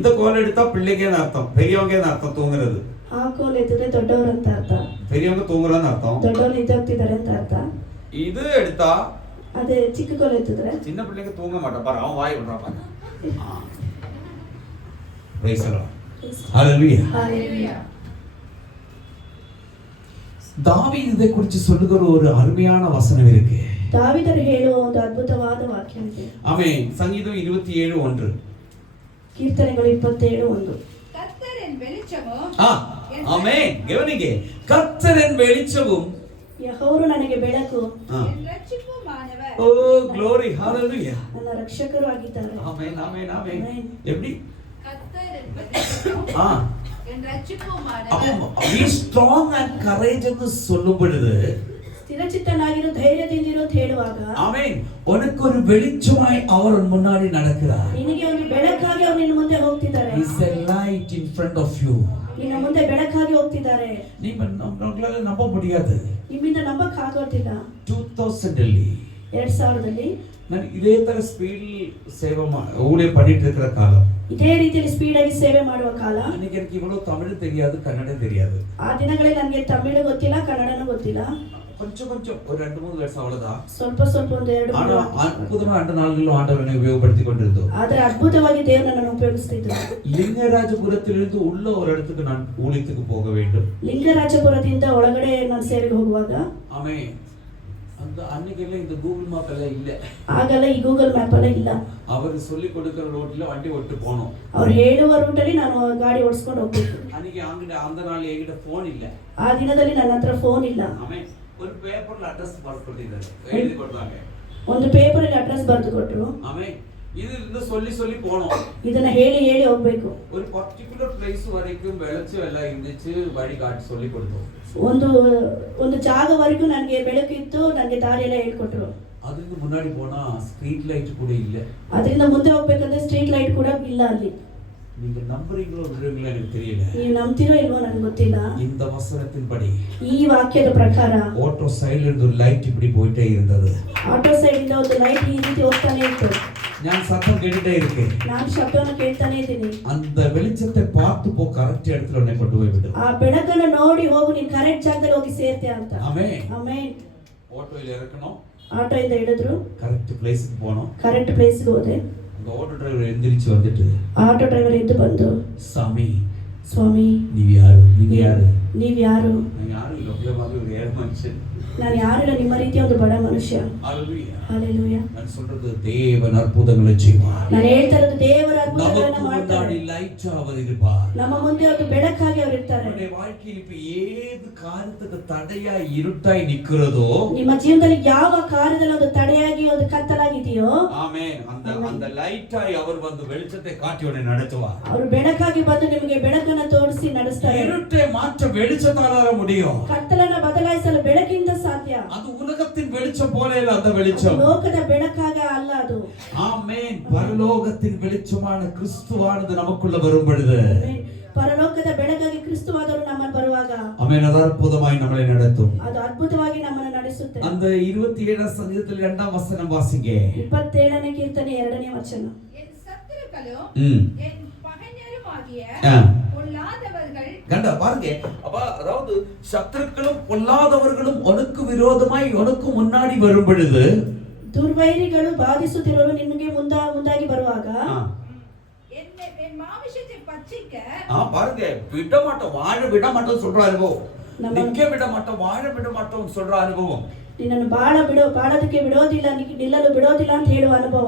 இந்த கோல் எடுத்தா பிள்ளைக்கு அர்த்தம், பெரியவங்க அர்த்தம் தூங்குறது. ಆ ಕೋಲ್ ಎತ್ತಿದ್ರೆ ದೊಡ್ಡವರು ಅಂತ ಅರ್ಥ. பெரியவங்க தூங்குறான்னு அர்த்தம். ದೊಡ್ಡವರು ನಿದ್ದೆ ಹೋಗ್ತಿದ್ದಾರೆ ಅಂತ ಅರ್ಥ. இது எடுத்தா ಅದೇ ಚಿಕ್ಕ ಕೋಲ್ ಎತ್ತಿದ್ರೆ சின்ன பிள்ளைங்க தூங்க மாட்டா பாரு, அவன் வாய் விடுறான் பாரு. Praise the Lord. Hallelujah. Hallelujah. தாவீது இதை குறித்து சொல்லுகிற ஒரு அருமையான வசனம் இருக்கு. ದಾವೀದರು ಹೇಳುವ ಒಂದು ಅದ್ಭುತವಾದ ವಾಕ್ಯವಿದೆ. ஆமென். சங்கீதம் 27:1. ಕೀರ್ತನೆಗಳು 27:1. கர்த்தர் என் வெளிச்சமும் ஆமென். கவனிங்க. கர்த்தர் என் வெளிச்சமும் ಯೆಹೋವನು ನನಗೆ ಬೆಳಕು என் ரட்சிப்புமானவர். ஓ glory hallelujah. ನನ್ನ ರಕ್ಷಕರು ಆಗಿದ್ದಾರೆ. ஆமென் ஆமென் ஆமென். எப்படி? கர்த்தர் என் வெளிச்சமும் என் ரட்சிப்புமானவர். அப்ப we strong and courage என்று சொல்லும் பொழுது ಸ್ಥಿರಚಿತ್ತನಾಗಿರು ಧೈರ್ಯದಿಂದಿರು ಅಂತ ಹೇಳುವಾಗ ஆமென் உனக்கு ஒரு வெளிச்சமாய் அவர் முன்னாடி நடக்கிறார். ನಿನಗೆ ಒಂದು ಬೆಳಕಾಗಿ ಅವರು ನಿನ್ನ ಮುಂದೆ ಹೋಗ್ತಿದ್ದಾರೆ. He is a light in front of you. ನಿನ್ನ ಮುಂದೆ ಬೆಳಕಾಗಿ ಹೋಗ್ತಿದ್ದಾರೆ. நம்மளால நம்ப முடியாது. ನಿಮ್ಮಿಂದ ನಂಬಕ್ ಆಗೋದಿಲ್ಲ. 2000ರಲ್ಲಿ ನಾನು ಇದೇ ತರ ಸ್ಪೀಡ್ ಸೇವೆ ஊழிய பண்ணிட்டு இருக்கிற காலம். ಇದೇ ರೀತಿಯಲ್ಲಿ ಸ್ಪೀಡ್ ಆಗಿ ಸೇವೆ ಮಾಡುವ ಕಾಲ. எனக்கு இவ்வளவு தமிழ் தெரியாது, கன்னடம் தெரியாது. ಆ ದಿನಗಳಲ್ಲಿ ನನಗೆ ತಮಿಳು ಗೊತ್ತಿಲ್ಲ, ಕನ್ನಡನೂ ಗೊತ್ತಿಲ್ಲ. கொஞ்சம் ஒரு 2-3 வருஷம் அவ்வளவுதான். ಸ್ವಲ್ಪ ಒಂದು 2-3 ஆனா அற்புதமா 2 நாள்களும் ஆண்டவரை உபயோகப்படுத்தி கொண்டிருந்தோம். ಆದರೆ ಅದ್ಭುತವಾಗಿ ದೇವರು ನನ್ನನ್ನು ಉಪಯೋಗಿಸ್ತಿದ್ರು. லிங்கராஜபுரத்திலிருந்து உள்ள ஒரு இடத்துக்கு நான் ஊழியத்துக்கு போக வேண்டும். ಲಿಂಗರಾಜಪುರದಿಂದ ಒಳಗಡೆ ನಾನು ಸೇವೆಗೆ ಹೋಗುವಾಗ ஆமென். அந்த அன்னைக்குல இந்த கூகுள் மேப் எல்லாம் இல்ல. ಆಗಲ್ಲ ಈ ಗೂಗಲ್ ಮ್ಯಾಪ್ ಎಲ್ಲ ಇಲ್ಲ. அவர் சொல்லி கொடுக்கிற ரோட்ல வண்டி ஓட்டு போனோம். ಅವರು ಹೇಳುವ ರೂಟ್ ಅಲ್ಲಿ ನಾನು ಗಾಡಿ ಓಡಿಸ್ಕೊಂಡು ಹೋಗ್ಬೇಕು. அன்னைக்கு அந்த நாள் என்கிட்ட ಫೋನ್ ಇಲ್ಲ. ಆ ದಿನದಲ್ಲಿ ನನ್ನ ಹತ್ರ ಫೋನ್ ಇಲ್ಲ. ஆமென். ஒரு பேப்பர்ல அட்ரஸ் போட்டு கொடுத்தாங்க, எழுதி கொடுத்தாங்க. ಒಂದು ಪೇಪರ್ ಅಲ್ಲಿ ಅಡ್ರೆಸ್ ಬರೆದು ಕೊಟ್ರು. ಆಮೇಲೆ ಇದರಿಂದ சொல்லி போனோம். ಇದನ್ನ ಹೇಳಿ ಹೋಗ್ಬೇಕು. ஒரு பர்టిక్యులர் பிளேஸ் வரைக்கும் வெளிச்சம் எல்லாம் இருந்துச்சு, வழி காட்டி சொல்லி கொடுத்தோம். ಒಂದು ಜಾಗವರೆಗೂ ನನಗೆ ಬೆಳಕಿತ್ತು, ನನಗೆ ದಾರಿ ಎಲ್ಲ ಹೇಳ್ಕೊಟ್ರು. ಅದರಿಂದ முன்னாடி போனா ஸ்ட்ரீட் லைட் கூட இல்ல. ಅದರಿಂದ ಮುಂದೆ ಹೋಗ್ಬೇಕಂದ್ರೆ ಸ್ಟ್ರೀಟ್ ಲೈಟ್ ಕೂಡ ಇಲ್ಲ ಅಲ್ಲಿ. நீங்க நம்புறீங்களோ இல்லைங்களோ எனக்கு தெரியல. ನೀವು ನಂಬ್ತಿರೋ ಇಲ್ವೋ ನನಗೆ ಗೊತ್ತಿಲ್ಲ. இந்த வசனத்தின்படி ಈ ವಾಕ್ಯದ ಪ್ರಕಾರ ஆட்டோ சைடுல இருந்து ஒரு லைட் இப்படி போயிட்டே இருந்தது. ಆಟೋ ಸೈಡ್ ಇಂದ ಒಂದು ಲೈಟ್ ಈ ರೀತಿ ಹೋಗ್ತಾನೆ ಇತ್ತು. நான் சத்தம் கேட்டுட்டே இருக்கேன். ನಾನು ಶಬ್ದವನ್ನು ಕೇಳ್ತಾನೆ ಇದ್ದೀನಿ. அந்த வெளிச்சத்தை பார்த்து போ, கரெக்ட் இடத்துல உன்னை கொண்டு போய் விடு. ಆ ಬೆಳಕನ್ನು ನೋಡಿ ಹೋಗು, ನೀನು ಕರೆಕ್ಟ್ ಜಾಗದಲ್ಲಿ ಹೋಗಿ ಸೇರ್ತೀಯ ಅಂತ. ஆமென். ಆಮೆನ್. ஆட்டோல இறக்கணும், ಆಟೋ ಇಂದ ಇಳಿದ್ರು, கரெக்ட் பிளேஸ்க்கு போனோம். ಕರೆಕ್ಟ್ ಪ್ಲೇಸ್ಗೆ ಹೋದೆ. அந்த ஆட்டோ டிரைவர் எந்திரிச்சு வந்துட்டு, ಆಟೋ ಡ್ರೈವರ್ ಎದ್ದು ಬಂದು, சாமி ಸ್ವಾಮಿ நீங்க யாரு? நீங்க யாரு? ನೀವ್ ಯಾರು? நான் யாரும் இல்ல, உங்களை மாதிரி ஒரு ஏழை மனுஷன். ನಾನು ಯಾರಿಲ್ಲ, ನಿಮ್ಮ ರೀತಿಯ ಒಂದು ಬಡ ಮನುಷ್ಯ. ஹalleluya. ஹalleluya. நான் சொல்றது தேவன் அற்புதங்களை செய்வார். ನಾನು ಹೇಳ್ತಾ ಇರೋದು ದೇವರ ಅದ್ಭುತಗಳನ್ನು நமக்கு ಮಾಡ್ತಾರೆ. முன்னாடி லைட் அவர் இருப்பார். ನಮ್ಮ ಮುಂದೆ ಒಂದು ಬೆಳಕಾಗಿ ಅವರು ಇರ್ತಾರೆ. நம்முடைய வாழ்க்கையில் இப்ப ஏது காரியத்துக்கு தடையாய் இருட்டாய் நிக்கிறதோ, ನಿಮ್ಮ ಜೀವನದಲ್ಲಿ ಯಾವ ಕಾರ್ಯದಲ್ಲಿ ಒಂದು ತಡೆಯಾಗಿ ಒಂದು ಕತ್ತಲಾಗಿದೆಯೋ, ஆமென், அந்த லைட்டாய் அவர் வந்து வெளிச்சத்தை காட்டி உன்னை நடத்துவார். ಅವರು ಬೆಳಕಾಗಿ ಬಂದು ನಿಮಗೆ ಬೆಳಕನ್ನು ತೋರಿಸಿ ನಡೆಸ್ತಾರೆ. இருட்டை மாற்ற வெளிச்சத்தால முடியும். ಕತ್ತಲನ್ನ ಬದಲಾಯಿಸಲು ಬೆಳಕಿಂದ ಸಾಧ್ಯ. அது உலகத்தின் வெளிச்சம் போல இல்ல, அந்த வெளிச்சம் ಲೋಕದ ಬೆಳಕಾಗ ಅಲ್ಲ ಅದು. ஆமென். பரலோகத்தின் வெளிச்சமான கிறிஸ்துவானது நமக்குள்ள வரும் பொழுது, ಪರಲೋಕದ ಬೆಳಕಾಗಿ ಕ್ರಿಸ್ತುವಾದವರು ನಮ್ಮನ್ನು ಬರುವಾಗ, ஆமென், அது அற்புதமாய் நம்மளை நடத்தும். ಅದು ಅದ್ಭುತವಾಗಿ ನಮ್ಮನ್ನು ನಡೆಸುತ್ತೆ. அந்த 27 சங்கீதத்தில் 2ஆம் வசனம் வாசிங்க. 27ನೇ ಕೀರ್ತನೆ 2ನೇ ವಚನ. என் சத்துருக்களும் என் பகைஞருமாகிய பொல்லாதவர்கள். கண்டா பாருங்க, அப்ப அதாவது சத்துருக்களும் பொல்லாதவர்களும் உனக்கு விரோதமாய் உனக்கு முன்னாடி வரும் பொழுது, ದುರ್ವೈರಿಗಳು ಬಾಧಿಸುತ್ತಿರುವವರು ನಿಮಗೆ ಮುಂದಾಗಿ ಬರುವಾಗ, என் மாமிசத்தை பட்சிக்க பாருங்க, விட மாட்டோம், வாழ விட மாட்டோம் சொல்ற அனுபவம், நிக்க விட மாட்டோம், வாழ விட மாட்டோம் சொல்ற அனுபவம், ನಿನ್ನನ್ನು ಬಾಳೋದಕ್ಕೆ ಬಿಡೋದಿಲ್ಲ, ನಿಲ್ಲಲು ಬಿಡೋದಿಲ್ಲ ಅಂತ ಹೇಳುವ ಅನುಭವ.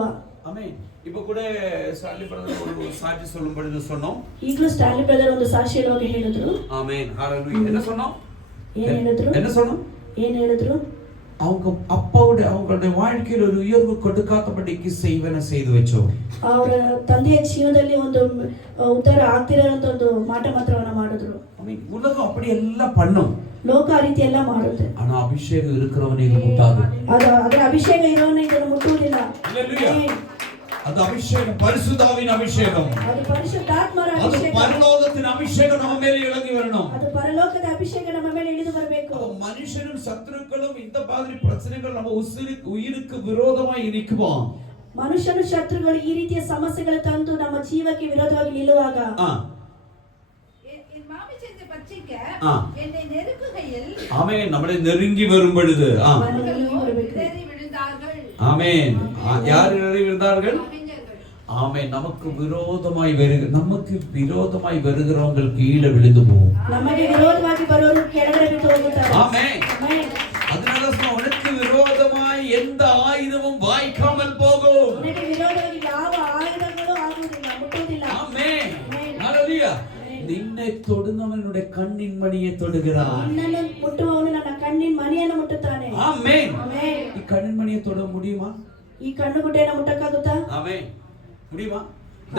ஆமென். இப்ப கூட ஸ்டான்லி பிரதர் ஒரு சாட்சி சொல்லும் பொழுது சொன்னோம். ಈಗಲೂ ಸ್ಟಾನ್ಲಿ ಬ್ರದರ್ ಒಂದು ಸಾಕ್ಷಿ ಹೇಳುವಾಗ ಹೇಳಿದ್ರು. ஆமென், ஹalleluya. என்ன சொன்னோம்? என்ன ಹೇಳಿದ್ರು? அவங்க அவங்களுடைய வாழ்க்கையில் ஒரு உயர்வு கொடுக்காதபடிக்கு செய்வன செய்து வச்சோம். ಅವರ ತಂದೆಯ ಜೀವನದಲ್ಲಿ ಒಂದು ಉದ್ಧಾರ ಆಗ್ತಿರೋಂತ ಒಂದು ಮಾತವನ್ನ ಮಾಡಿದ್ರು. உலகம் அப்படி எல்லாம் பண்ணும், ಲೋಕ ಆ ರೀತಿ ಎಲ್ಲ ಮಾಡುತ್ತೆ. ஆனா அபிஷேகம் இருக்கிறவனை இது முட்டாது. ಅದರ ಅಭಿಷೇಕ ಇರೋನ ಇದನ್ನು ಮುಟ್ಟುವುದಿಲ್ಲ. ஹalleluya. அது அபிஷேகம், பரிசுத்தாவின் அபிஷேகம், ಅದು ಪರಿಶುದ್ಧಾತ್ಮರ அது ಅಭಿಷೇಕ, பரலோகத்தின் அபிஷேகம் நம்ம மேல இறங்கி வரணும். ಅದು ಪರಲೋಕದ ಅಭಿಷೇಕ ನಮ್ಮ ಮೇಲೆ ಇಳಿದು ಬರಬೇಕು. மனுஷனும் சத்துருக்களும் இந்த மாதிரி பிரச்சனைகள் நம்ம உயிருக்கு விரோதமாய் நிக்குவான். ಮನುಷ್ಯನು ಶತ್ರುಗಳು ಈ ರೀತಿಯ ಸಮಸ್ಯೆಗಳು ತಂದು ನಮ್ಮ ಜೀವಕ್ಕೆ ವಿರೋಧವಾಗಿ ನಿಲ್ಲುವಾಗ, என் மாமிசத்தை பட்சிக்க என்னை நெருக்குகையில், ஆமென், நம்மளை நெருங்கி வரும் பொழுது, இடறி விழுந்தார்கள். ஆமென். யார் இடறி விழுந்தார்கள்? ஆமென். நமக்கு விரோதமாய் வருகிறவங்க கீழே விழுந்து போகும். ನಮಗೆ ವಿರೋಧವಾಗಿ ಬರೋರು ಕೆಳಗಡೆ ಬಿದ್ದು ಹೋಗುತ್ತಾರೆ. ஆமென். அதனால உனக்கு விரோதமாய் எந்த ஆயுதமும் வாய்க்காமல் போகும். உனக்கு விரோதವಾಗಿ ಯಾವ ಆಯುಧಗಳು ಆಗುವುದಿಲ್ಲ, ಮುಟ್ಟುವುದಿಲ್ಲ. ஆமென். ஹalleluya. ನಿನ್ನೆ ತೊಡುವವனுடைய ಕಣ್ಣಿನ ಮಣಿயை ತೊಡುகிறான். ನಿನ್ನನ್ನು ಮುಟ್ಟುವವನು ನನ್ನ ಕಣ್ಣಿನ ಮಣಿಯನ್ನು ಮುಟ್ಟುತ್ತಾನೆ. ஆமென். ಆಮೆನ್. ಈ ಕಣ್ಣಿನ ಮಣಿயை தொட முடியுமா? ಈ ಕಣ್ಣು ಗುಡ್ಡೆಯನ್ನು ಮುಟ್ಟಕ್ಕಾಗುತ್ತಾ? ஆமென். முடியுமா?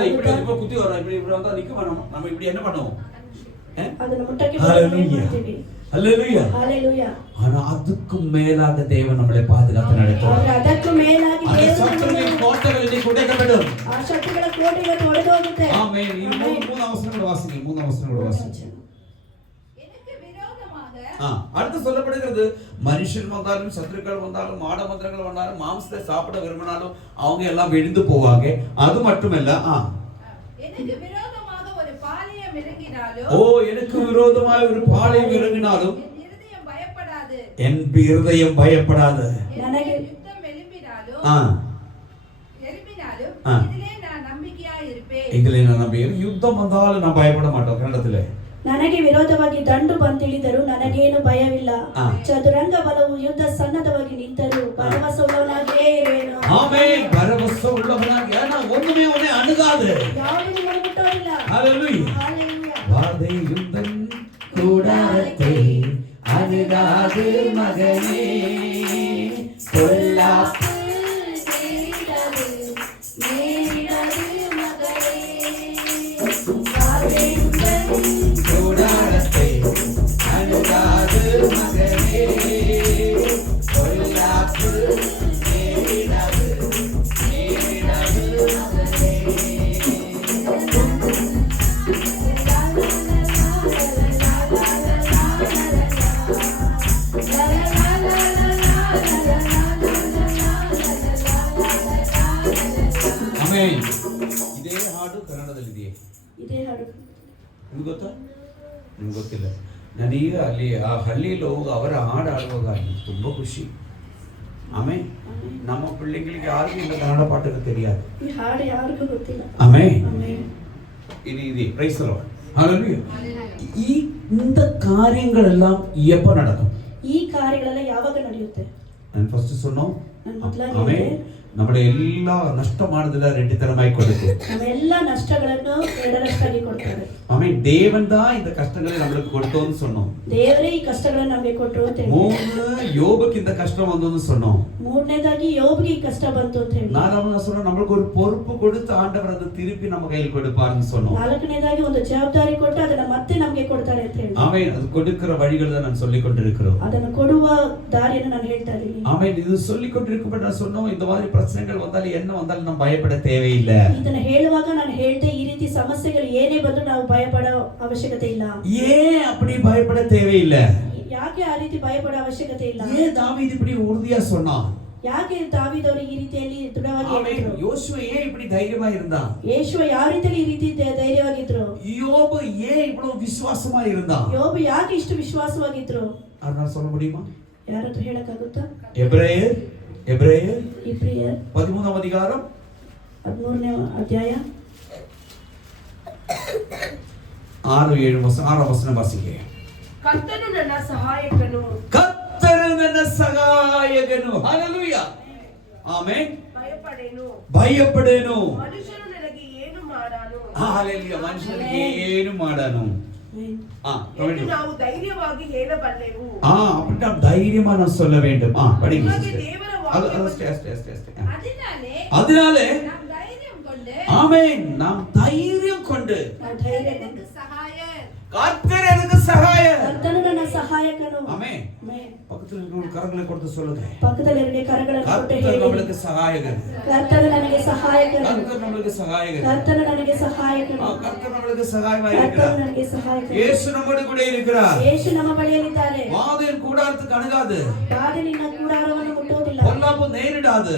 இப்படி இப்ப குத்தி வரோம், இப்படி வந்தா நிக்க வேணாம், நம்ம இப்படி என்ன பண்ணுவோம்? ಅದನ್ನು ಮುಟ್ಟಕ್ಕೆ ஹalleluya. ஹalleluya. ஹalleluya. ஆனா அதுக்கு மேலாக தேவன் நம்மளை பாதுகாத்து நடத்துவார். ಅದಕ್ಕೂ ಮೇಲಾಗಿ தேவன் கோட்டைகளை உடைக்கப்படும். ಆ ಶತ್ರುಗಳ ಕೋಟೆಗಳು ಒಡೆದು ಹೋಗುತ್ತೆ. ஆமென். இது மூணாம் வசனம் கூட வாசிங்க. எனக்கு விரோதமாக அடுத்து சொல்லப்படுகிறது, மனுஷன் வந்தாலும் சத்துருக்கள் வந்தாலும் மாட மந்திரங்கள் வந்தாலும் மாம்சத்தை சாப்பிட விரும்பினாலும் அவங்க எல்லாம் விழுந்து போவாங்க. அது மட்டுமல்ல, எனக்கு விரோதமாக ஒரு பாளையம் இறங்கினாலும், எனக்கு விரோதமாக ஒரு பாளையம் இறங்கினாலும் என் இருதயம் பயப்படாது. ನನಗೆ யுத்தம் எழும்பினாலும் இதிலே நான் நம்பிக்கையாய் இருப்பேன். யுத்தம் வந்தாலும் நான் பயப்பட மாட்டோம். கன்னடத்துல ನನಗೆ ವಿರೋಧವಾಗಿ ದಂಡು ಬಂದಿಳಿದರು ನನಗೇನು ಭಯವಿಲ್ಲ. ಚದುರಂಗ ಬಲವು ಯುದ್ಧ ಸನ್ನದ್ಧವಾಗಿ ನಿಂತರು ಭರವಸೆಯುಳ್ಳವನಾಗಿಯೇ ಇರುವೆನು. ಆಮೆನ್. ಭರವಸೆಯುಳ್ಳವನಾಗಿ ஒண்ணுமே உன்னை அணுகாது. ಯಾವುದೂ ನಿಮ್ಮನ್ನು ಮುಟ್ಟೋದಿಲ್ಲ. ஹalleluya. ஹalleluya. வாதையுந்தன் கூடாரத்தை அணுகாது மகனே, பொல்லாப்பு ಆಮೇನ್. ಇದೇ ಹಾಡು ಕನ್ನಡದಲ್ಲಿದೆಯೇ? ಇದೇ ಹಾಡು ನಿಮ್ಗೆ ಗೊತ್ತಾ? ನಿಮ್ಗೆ ಗೊತ್ತಿಲ್ಲ. ನಾನೀಗ ಅಲ್ಲಿ ಆ ಹಳ್ಳಿಯಲ್ಲಿ ಹೋಗಿ ಅವರ ಹಾಡು ಆಡುವಾಗ ಅಲ್ಲಿ ತುಂಬ ಖುಷಿ. ಆಮೇನ್. ನಮ್ಮ பிள்ளைங்களுக்கு யாருக்கும் இந்த கன்னட பாட்டுக்கு தெரியாது. ಈ ಹಾಡು ಯಾರಿಗೂ ಗೊತ್ತಿಲ್ಲ. ಆಮೇನ್. ಆಮೆನ್. இது பிரைஸ் தி லார்ட். ஹalleluya. இந்த காரியங்களெல்லாம் எப்ப நடக்கும்? ಈ ಕಾರ್ಯಗಳೆಲ್ಲ ಯಾವಾಗ ನಡೆಯುತ್ತೆ? ನಾನು ಫಸ್ಟ್ சொன்னோம். ನಾನು ಮೊದಲಾಗಿ ಆಮೆನ್. നമ്മുടെ എല്ലാ നഷ്ടമാണതില്ല രണ്ടിത്തരമായി കൊടുക്കും. ನಮ್ಮ ಎಲ್ಲ ನಷ್ಟಗಳನ್ನು ಎರಡರಷ್ಟಾಗಿ ಕೊಡ್ತಾರೆ. ஆமென். தேவன் தான் இந்த கஷ்டங்களை நமக்கு கொடுத்தோம்னு சொன்னோம். ದೇವರೇ ಈ ಕಷ್ಟಗಳನ್ನು ನಮಗೆ ಕೊಟ್ಟರು ಅಂತ ಹೇಳಿ. மூணு யோபுக்கு இந்த கஷ்டம் வந்ததுன்னு சொன்னோம். ಮೂರನೇದಾಗಿ ಯೋಬ್ಗೆ ಈ ಕಷ್ಟ ಬಂತು ಅಂತ ಹೇಳಿ. நாலாவது சொன்னோம் நமக்கு ஒரு பொறுப்பு கொடுத்து ஆண்டவர் அதை திருப்பி நம்ம கையில் கொடுப்பார்னு சொன்னோம். ನಾಲ್ಕನೇದಾಗಿ ಒಂದು ಜವಾಬ್ದಾರಿ ಕೊಟ್ಟು ಅದನ್ನ ಮತ್ತೆ ನಮಗೆ ಕೊಡ್ತಾರೆ ಅಂತ ಹೇಳಿ. ஆமென். அது கொடுக்கிற வழிகள் தான் நான் சொல்லிக் கொண்டிருக்கிறோம். ಅದನ್ನು ಕೊಡುವ ದಾರಿಯನ್ನು ನಾನು ಹೇಳ್ತಾ ಇದ್ದೀನಿ. ஆமென். இது சொல்லிக் கொண்டிருக்கும்போது நான் சொன்னோம் இந்த மாதிரி பிரச்சனைகள் வந்தாலும் என்ன வந்தாலும் நம்ம பயப்பட தேவையில்லை. ಇದನ್ನ ಹೇಳುವಾಗ ನಾನು ಹೇಳ್ದೆ ಈ ರೀತಿ ಸಮಸ್ಯೆಗಳು ಏನೇ ಬಂದರೂ ನಾವು ಭಯಪಡೋ ಅವಶ್ಯಕತೆ ಇಲ್ಲ. ஏன் அப்படி பயப்பட தேவையில்லை? ಯಾಕೆ ಆ ರೀತಿ ಭಯಪಡೋ ಅವಶ್ಯಕತೆ ಇಲ್ಲ? ஏன் தாவீது இப்படி உறுதியா சொன்னான்? ಯಾಕೆ ದಾವೀದವರು ಈ ರೀತಿಯಲ್ಲಿ ದೃಢವಾಗಿ ಹೇಳಿದ್ರು? யோசுவா ஏன் இப்படி தைரியமா இருந்தான்? ಯೇಷುವ ಯಾವ ರೀತಿಯಲ್ಲಿ ಈ ರೀತಿ ಧೈರ್ಯವಾಗಿದ್ರು? யோபு ஏன் இவ்வளவு விசுவாசமா இருந்தான்? ಯೋಬು ಯಾಕೆ ಇಷ್ಟು ವಿಶ್ವಾಸವಾಗಿದ್ರು? அதனால சொல்ல முடியுமா? ಯಾರಾದ್ರೂ ಹೇಳಕ್ಕಾಗುತ್ತಾ? எபிரேயர் ಇಬ್ರಿಯರ್ 13th அதிகாரம் 13ನೇ ಅಧ್ಯಾಯ 6-7 ವಚನ ವಾಸಿಕೆ. ಕರ್ತನು ನನ್ನ ಸಹಾಯಕನು. ಕರ್ತನು ನನ್ನ ಸಹಾಯಕನು. ಹಲ್ಲೆಲೂಯಾ. ಆಮೆನ್. ಭಯಪಡೇನು. ಮನುಷ್ಯನು ನನಗೆ ಏನು ಮಾಡಾನು? ಹಲ್ಲೆಲೂಯಾ. ಮನುಷ್ಯನಿಗೆ ಏನು ಮಾಡಾನು? ಎಂದು ನಾವು ಧೈರ್ಯವಾಗಿ ಹೇಳಬಲ್ಲೆವು. அப்படி நாம் தைரியமா நான் சொல்ல வேண்டும். படிங்க ನಮಗೆ ದೇವರ அதனாலே நாம் தைரியம் கொண்டு ஆமென். நாம் தைரியம் கொண்டு எனக்கு சகாயர் கர்த்தர் எனக்கு சகாயர். ಕರ್ತನು ನನ್ನ ಸಹಾಯಕನು. ஆமென். பக்கத்துல இருக்கிற கரங்களை கொடுத்து சொல்லுங்க. ಪಕ್ಕದಲ್ಲಿರುವ ಕರಗಳನ್ನು ಕೊಟ್ಟು கர்த்தர் ಹೇಳಿ. நமக்கு சகாயகர். ಕರ್ತನು ನನಗೆ ಸಹಾಯಕನು. கர்த்தர் நமக்கு சகாயகர். ಕರ್ತನು ನನಗೆ ಸಹಾಯಕನು. கர்த்தர் நமக்கு சகாயமாய் ಕರ್ತನು இருக்கிறார். ನನಗೆ ಸಹಾಯಕನು. இயேசு நம்மோடு கூட இருக்கிறார். ಯೇಸು ನಮ್ಮ ಬಳಿಯಲ್ಲಿದ್ದಾರೆ. வாதையின் கூடாரத்துக்கு அணுகாது. ಬಾಧೆ ನಿನ್ನ ಕೂಡಾರವನ್ನು ಮುಟ್ಟುವುದಿಲ್ಲ. பொல்லாப்பு நேரிடாது.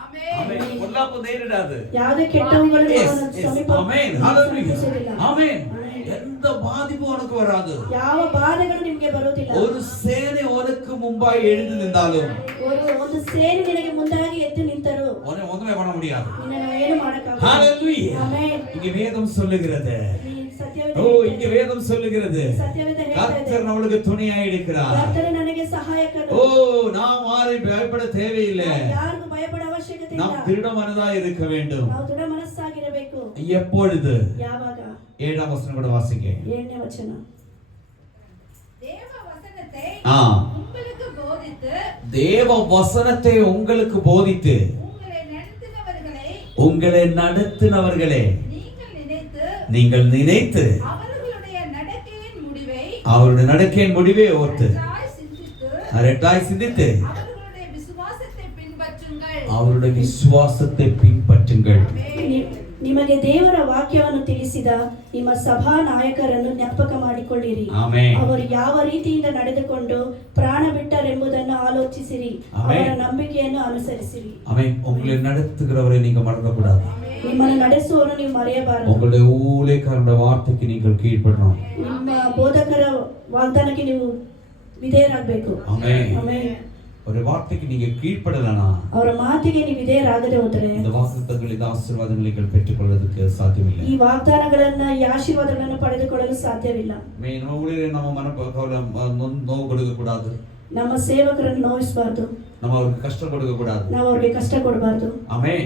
ஆமென். ஆமென். பொல்லாப்பு நேரிடாது. ಯಾವುದೇ ಕೆಟ್ಟವುಗಳು Yes, ನಿಮ್ಮನ್ನು yes. ಸಮೀಪ ஆமென். ஹalleluya. ಸಮೀಪಿಸುವುದಿಲ್ಲ. ஆமென். எந்த பாதிப்பும் உனக்கு வராது. ಯಾವ ಬಾಧೆಗಳು ನಿಮಗೆ ಬರುವುದಿಲ್ಲ. ஒரு சேனை உனக்கு முன்பாய் எழுந்து நின்றாலும் ಒಂದು ಸೇನೆ ನಿನಗೆ ಮುಂದಾಗಿ ಎದ್ದು ನಿಂತರು உன்னை ஒண்ணுமே பண்ண முடியாது. ನಿನ್ನನ್ನು ಏನು ಮಾಡಕ್ಕಾಗಲ್ಲ. ஹalleluya. ಆಮೆನ್. இங்க வேதம் சொல்லுகிறது. ಈ ಸತ್ಯವೇದ ஓ இங்க வேதம் சொல்லுகிறது. ಸತ್ಯವೇದ ಹೇಳ್ತಾ ಇದೆ. கர்த்தர் நம்மளுக்கு துணையாய் இருக்கிறார். ಕರ್ತನು ನನಗೆ ಸಹಾಯಕನು. ஓ நாம் யாரையும் பயப்பட தேவையில்லை. ಯಾರಿಗೂ ಭಯಪಡ ಅವಶ್ಯಕತೆ ಇಲ್ಲ. நாம் திருடமனதா இருக்க வேண்டும். ನಾವು ದೃಢ ಮನಸ್ಸಾಗಿರಬೇಕು. எப்பொழுது? ಯಾವಾಗ? 7th வசனம் கூட வாசிங்க. 7ನೇ ವಚನ. தேவ வசனத்தை உங்களுக்கு போதித்து தேவ வசனத்தை உங்களுக்கு போதித்து உங்களை நடத்தினவர்களை நீங்கள் நினைத்து அவருடைய நடக்கையின் முடிவை ஓர்த்து ரெட்டாய் சிந்தித்து அவருடைய விசுவாசத்தை பின்பற்றுங்கள். ನಿಮಗೆ ದೇವರ ವಾಕ್ಯವನ್ನು ತಿಳಿಸಿದ ನಿಮ್ಮ ಸಭಾ ನಾಯಕರನ್ನು ಜ್ಞಾಪಕ ಮಾಡಿಕೊಳ್ಳಿರಿ. ಅವರು ಯಾವ ರೀತಿಯಿಂದ ನಡೆದುಕೊಂಡು ಪ್ರಾಣ ಬಿಟ್ಟರೆಂಬುದನ್ನು ಆಲೋಚಿಸಿರಿ. ಅವರ ನಂಬಿಕೆಯನ್ನು ಅನುಸರಿಸಿರಿ. ಆಮೆನ್. உங்களை நடத்துகிறவரை நீங்க மறக்கக்கூடாது. ನಿಮ್ಮನ್ನು ನಡೆಸುವವನು ನೀವು ಮರೆಯಬಾರದು. உங்களுடைய ஊழியக்காரனுடைய வார்த்தைக்கு நீங்கள் கீழ்ப்படணும். ನಿಮ್ಮ ಬೋಧಕರ ವಾಗ್ದಾನಕ್ಕೆ ನೀವು ವಿಧೇಯರಾಗಬೇಕು. ಆಮೆನ್. ಆಮೆನ್. ஒரு வார்த்தைக்கு நீங்க கீழ்ப்படலனா ಅವರ ಮಾತಿಗೆ ನೀವು ವಿಧೇಯರಾಗದೆ ಹೋದರೆ இந்த வாக்குத்தத்தங்களின் ஆசீர்வாதங்களை நீங்கள் பெற்றுக்கொள்வதற்கு சாத்தியமில்லை. ಈ ವಾಗ್ದಾನಗಳನ್ನ ಈ ಆಶೀರ್ವಾದಗಳನ್ನು ಪಡೆದುಕೊಳ್ಳಲು ಸಾಧ್ಯವಿಲ್ಲ. நம்ம ஊழியரை நம்ம நோவு கொடுக்க கூடாது. ನಮ್ಮ ಸೇವಕರನ್ನು ನೋಯಿಸಬಾರದು. நம்ம அவருக்கு கஷ்டம் கொடுக்க கூடாது. ನಾವು ಅವರಿಗೆ ಕಷ್ಟ ಕೊಡಬಾರದು. ஆமென்.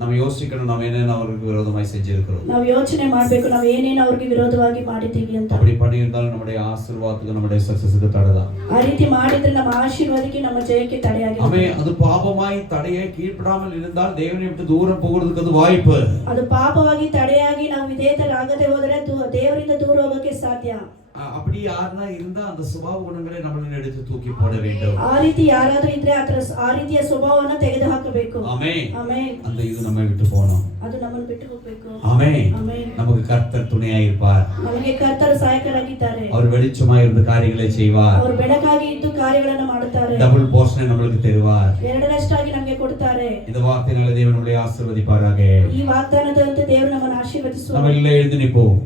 நம்ம யோசிக்கணும் நம்ம என்னென்ன அவருக்கு விரோதமாய் செஞ்சிருக்கிறோம். ನಾವು ಯೋಚನೆ ಮಾಡಬೇಕು ನಾವು ಏನೇನು ಅವರಿಗೆ ವಿರೋಧವಾಗಿ ಮಾಡಿದ್ದೀವಿ ಅಂತ. அப்படி பண்ணியிருந்தாலும் நம்முடைய ஆசீர்வாதத்துக்கு நம்முடைய சக்சஸ்க்கு தடைதான். ಆ ರೀತಿ ಮಾಡಿದ್ರೆ ನಮ್ಮ ಆಶೀರ್ವಾದಕ್ಕೆ ನಮ್ಮ ಜಯಕ್ಕೆ ತಡೆಯಾಗಿದೆ. ஆமென். அது பாவமாய் தடையை கீழ்ப்படாமல் இருந்தால் தேவனை விட்டு தூரம் போகிறதுக்கு அது வாய்ப்பு. ಅದು ಪಾಪವಾಗಿ ತಡೆಯಾಗಿ ನಾವು ವಿಧೇಯರಾಗದೆ ಹೋದರೆ ದೇವರಿಂದ ದೂರ ಹೋಗಕ್ಕೆ ಸಾಧ್ಯ. அப்படி யாருன்னா இருந்தா அந்த சுபாவ குணங்களை நம்மள எடுத்து தூக்கி போட வேண்டும். ಆ ರೀತಿ ಯಾರಾದ್ರೂ ಇದ್ರೆ ಆ ರೀತಿಯ ಸ್ವಭಾವವನ್ನ ತೆಗೆದು ಹಾಕಬೇಕು. ஆமென். ಆಮೆನ್. அந்த இது நம்ம விட்டு போணும். ಅದು ನಮ್ಮನ್ನು ಬಿಟ್ಟು ಹೋಗಬೇಕು. ஆமென். ಆಮೆನ್. நமக்கு கர்த்தர் துணையா இருப்பார். ನಮಗೆ ಕರ್ತರು ಸಹಾಯಕರಾಗಿದ್ದಾರೆ. அவர் வெளிச்சமா இருந்து காரியங்களை செய்வார். ಅವರು ಬೆಳಕಾಗಿ ಇದ್ದು ಕಾರ್ಯಗಳನ್ನು ಮಾಡುತ್ತಾರೆ. டபுள் போர்ஷன் நமக்கு தருவார். ಎರಡರಷ್ಟಾಗಿ ನಮಗೆ ಕೊಡುತ್ತಾರೆ. இந்த வார்த்தையினால தேவன் நம்மளை ஆசீர்வதிப்பாராக. ಈ ವಾಗ್ದಾನದಂತೆ ದೇವರು ನಮ್ಮನ್ನು ಆಶೀರ್ವದಿಸುವರು. நம்ம எல்லாம் எழுந்து நிற்போம்.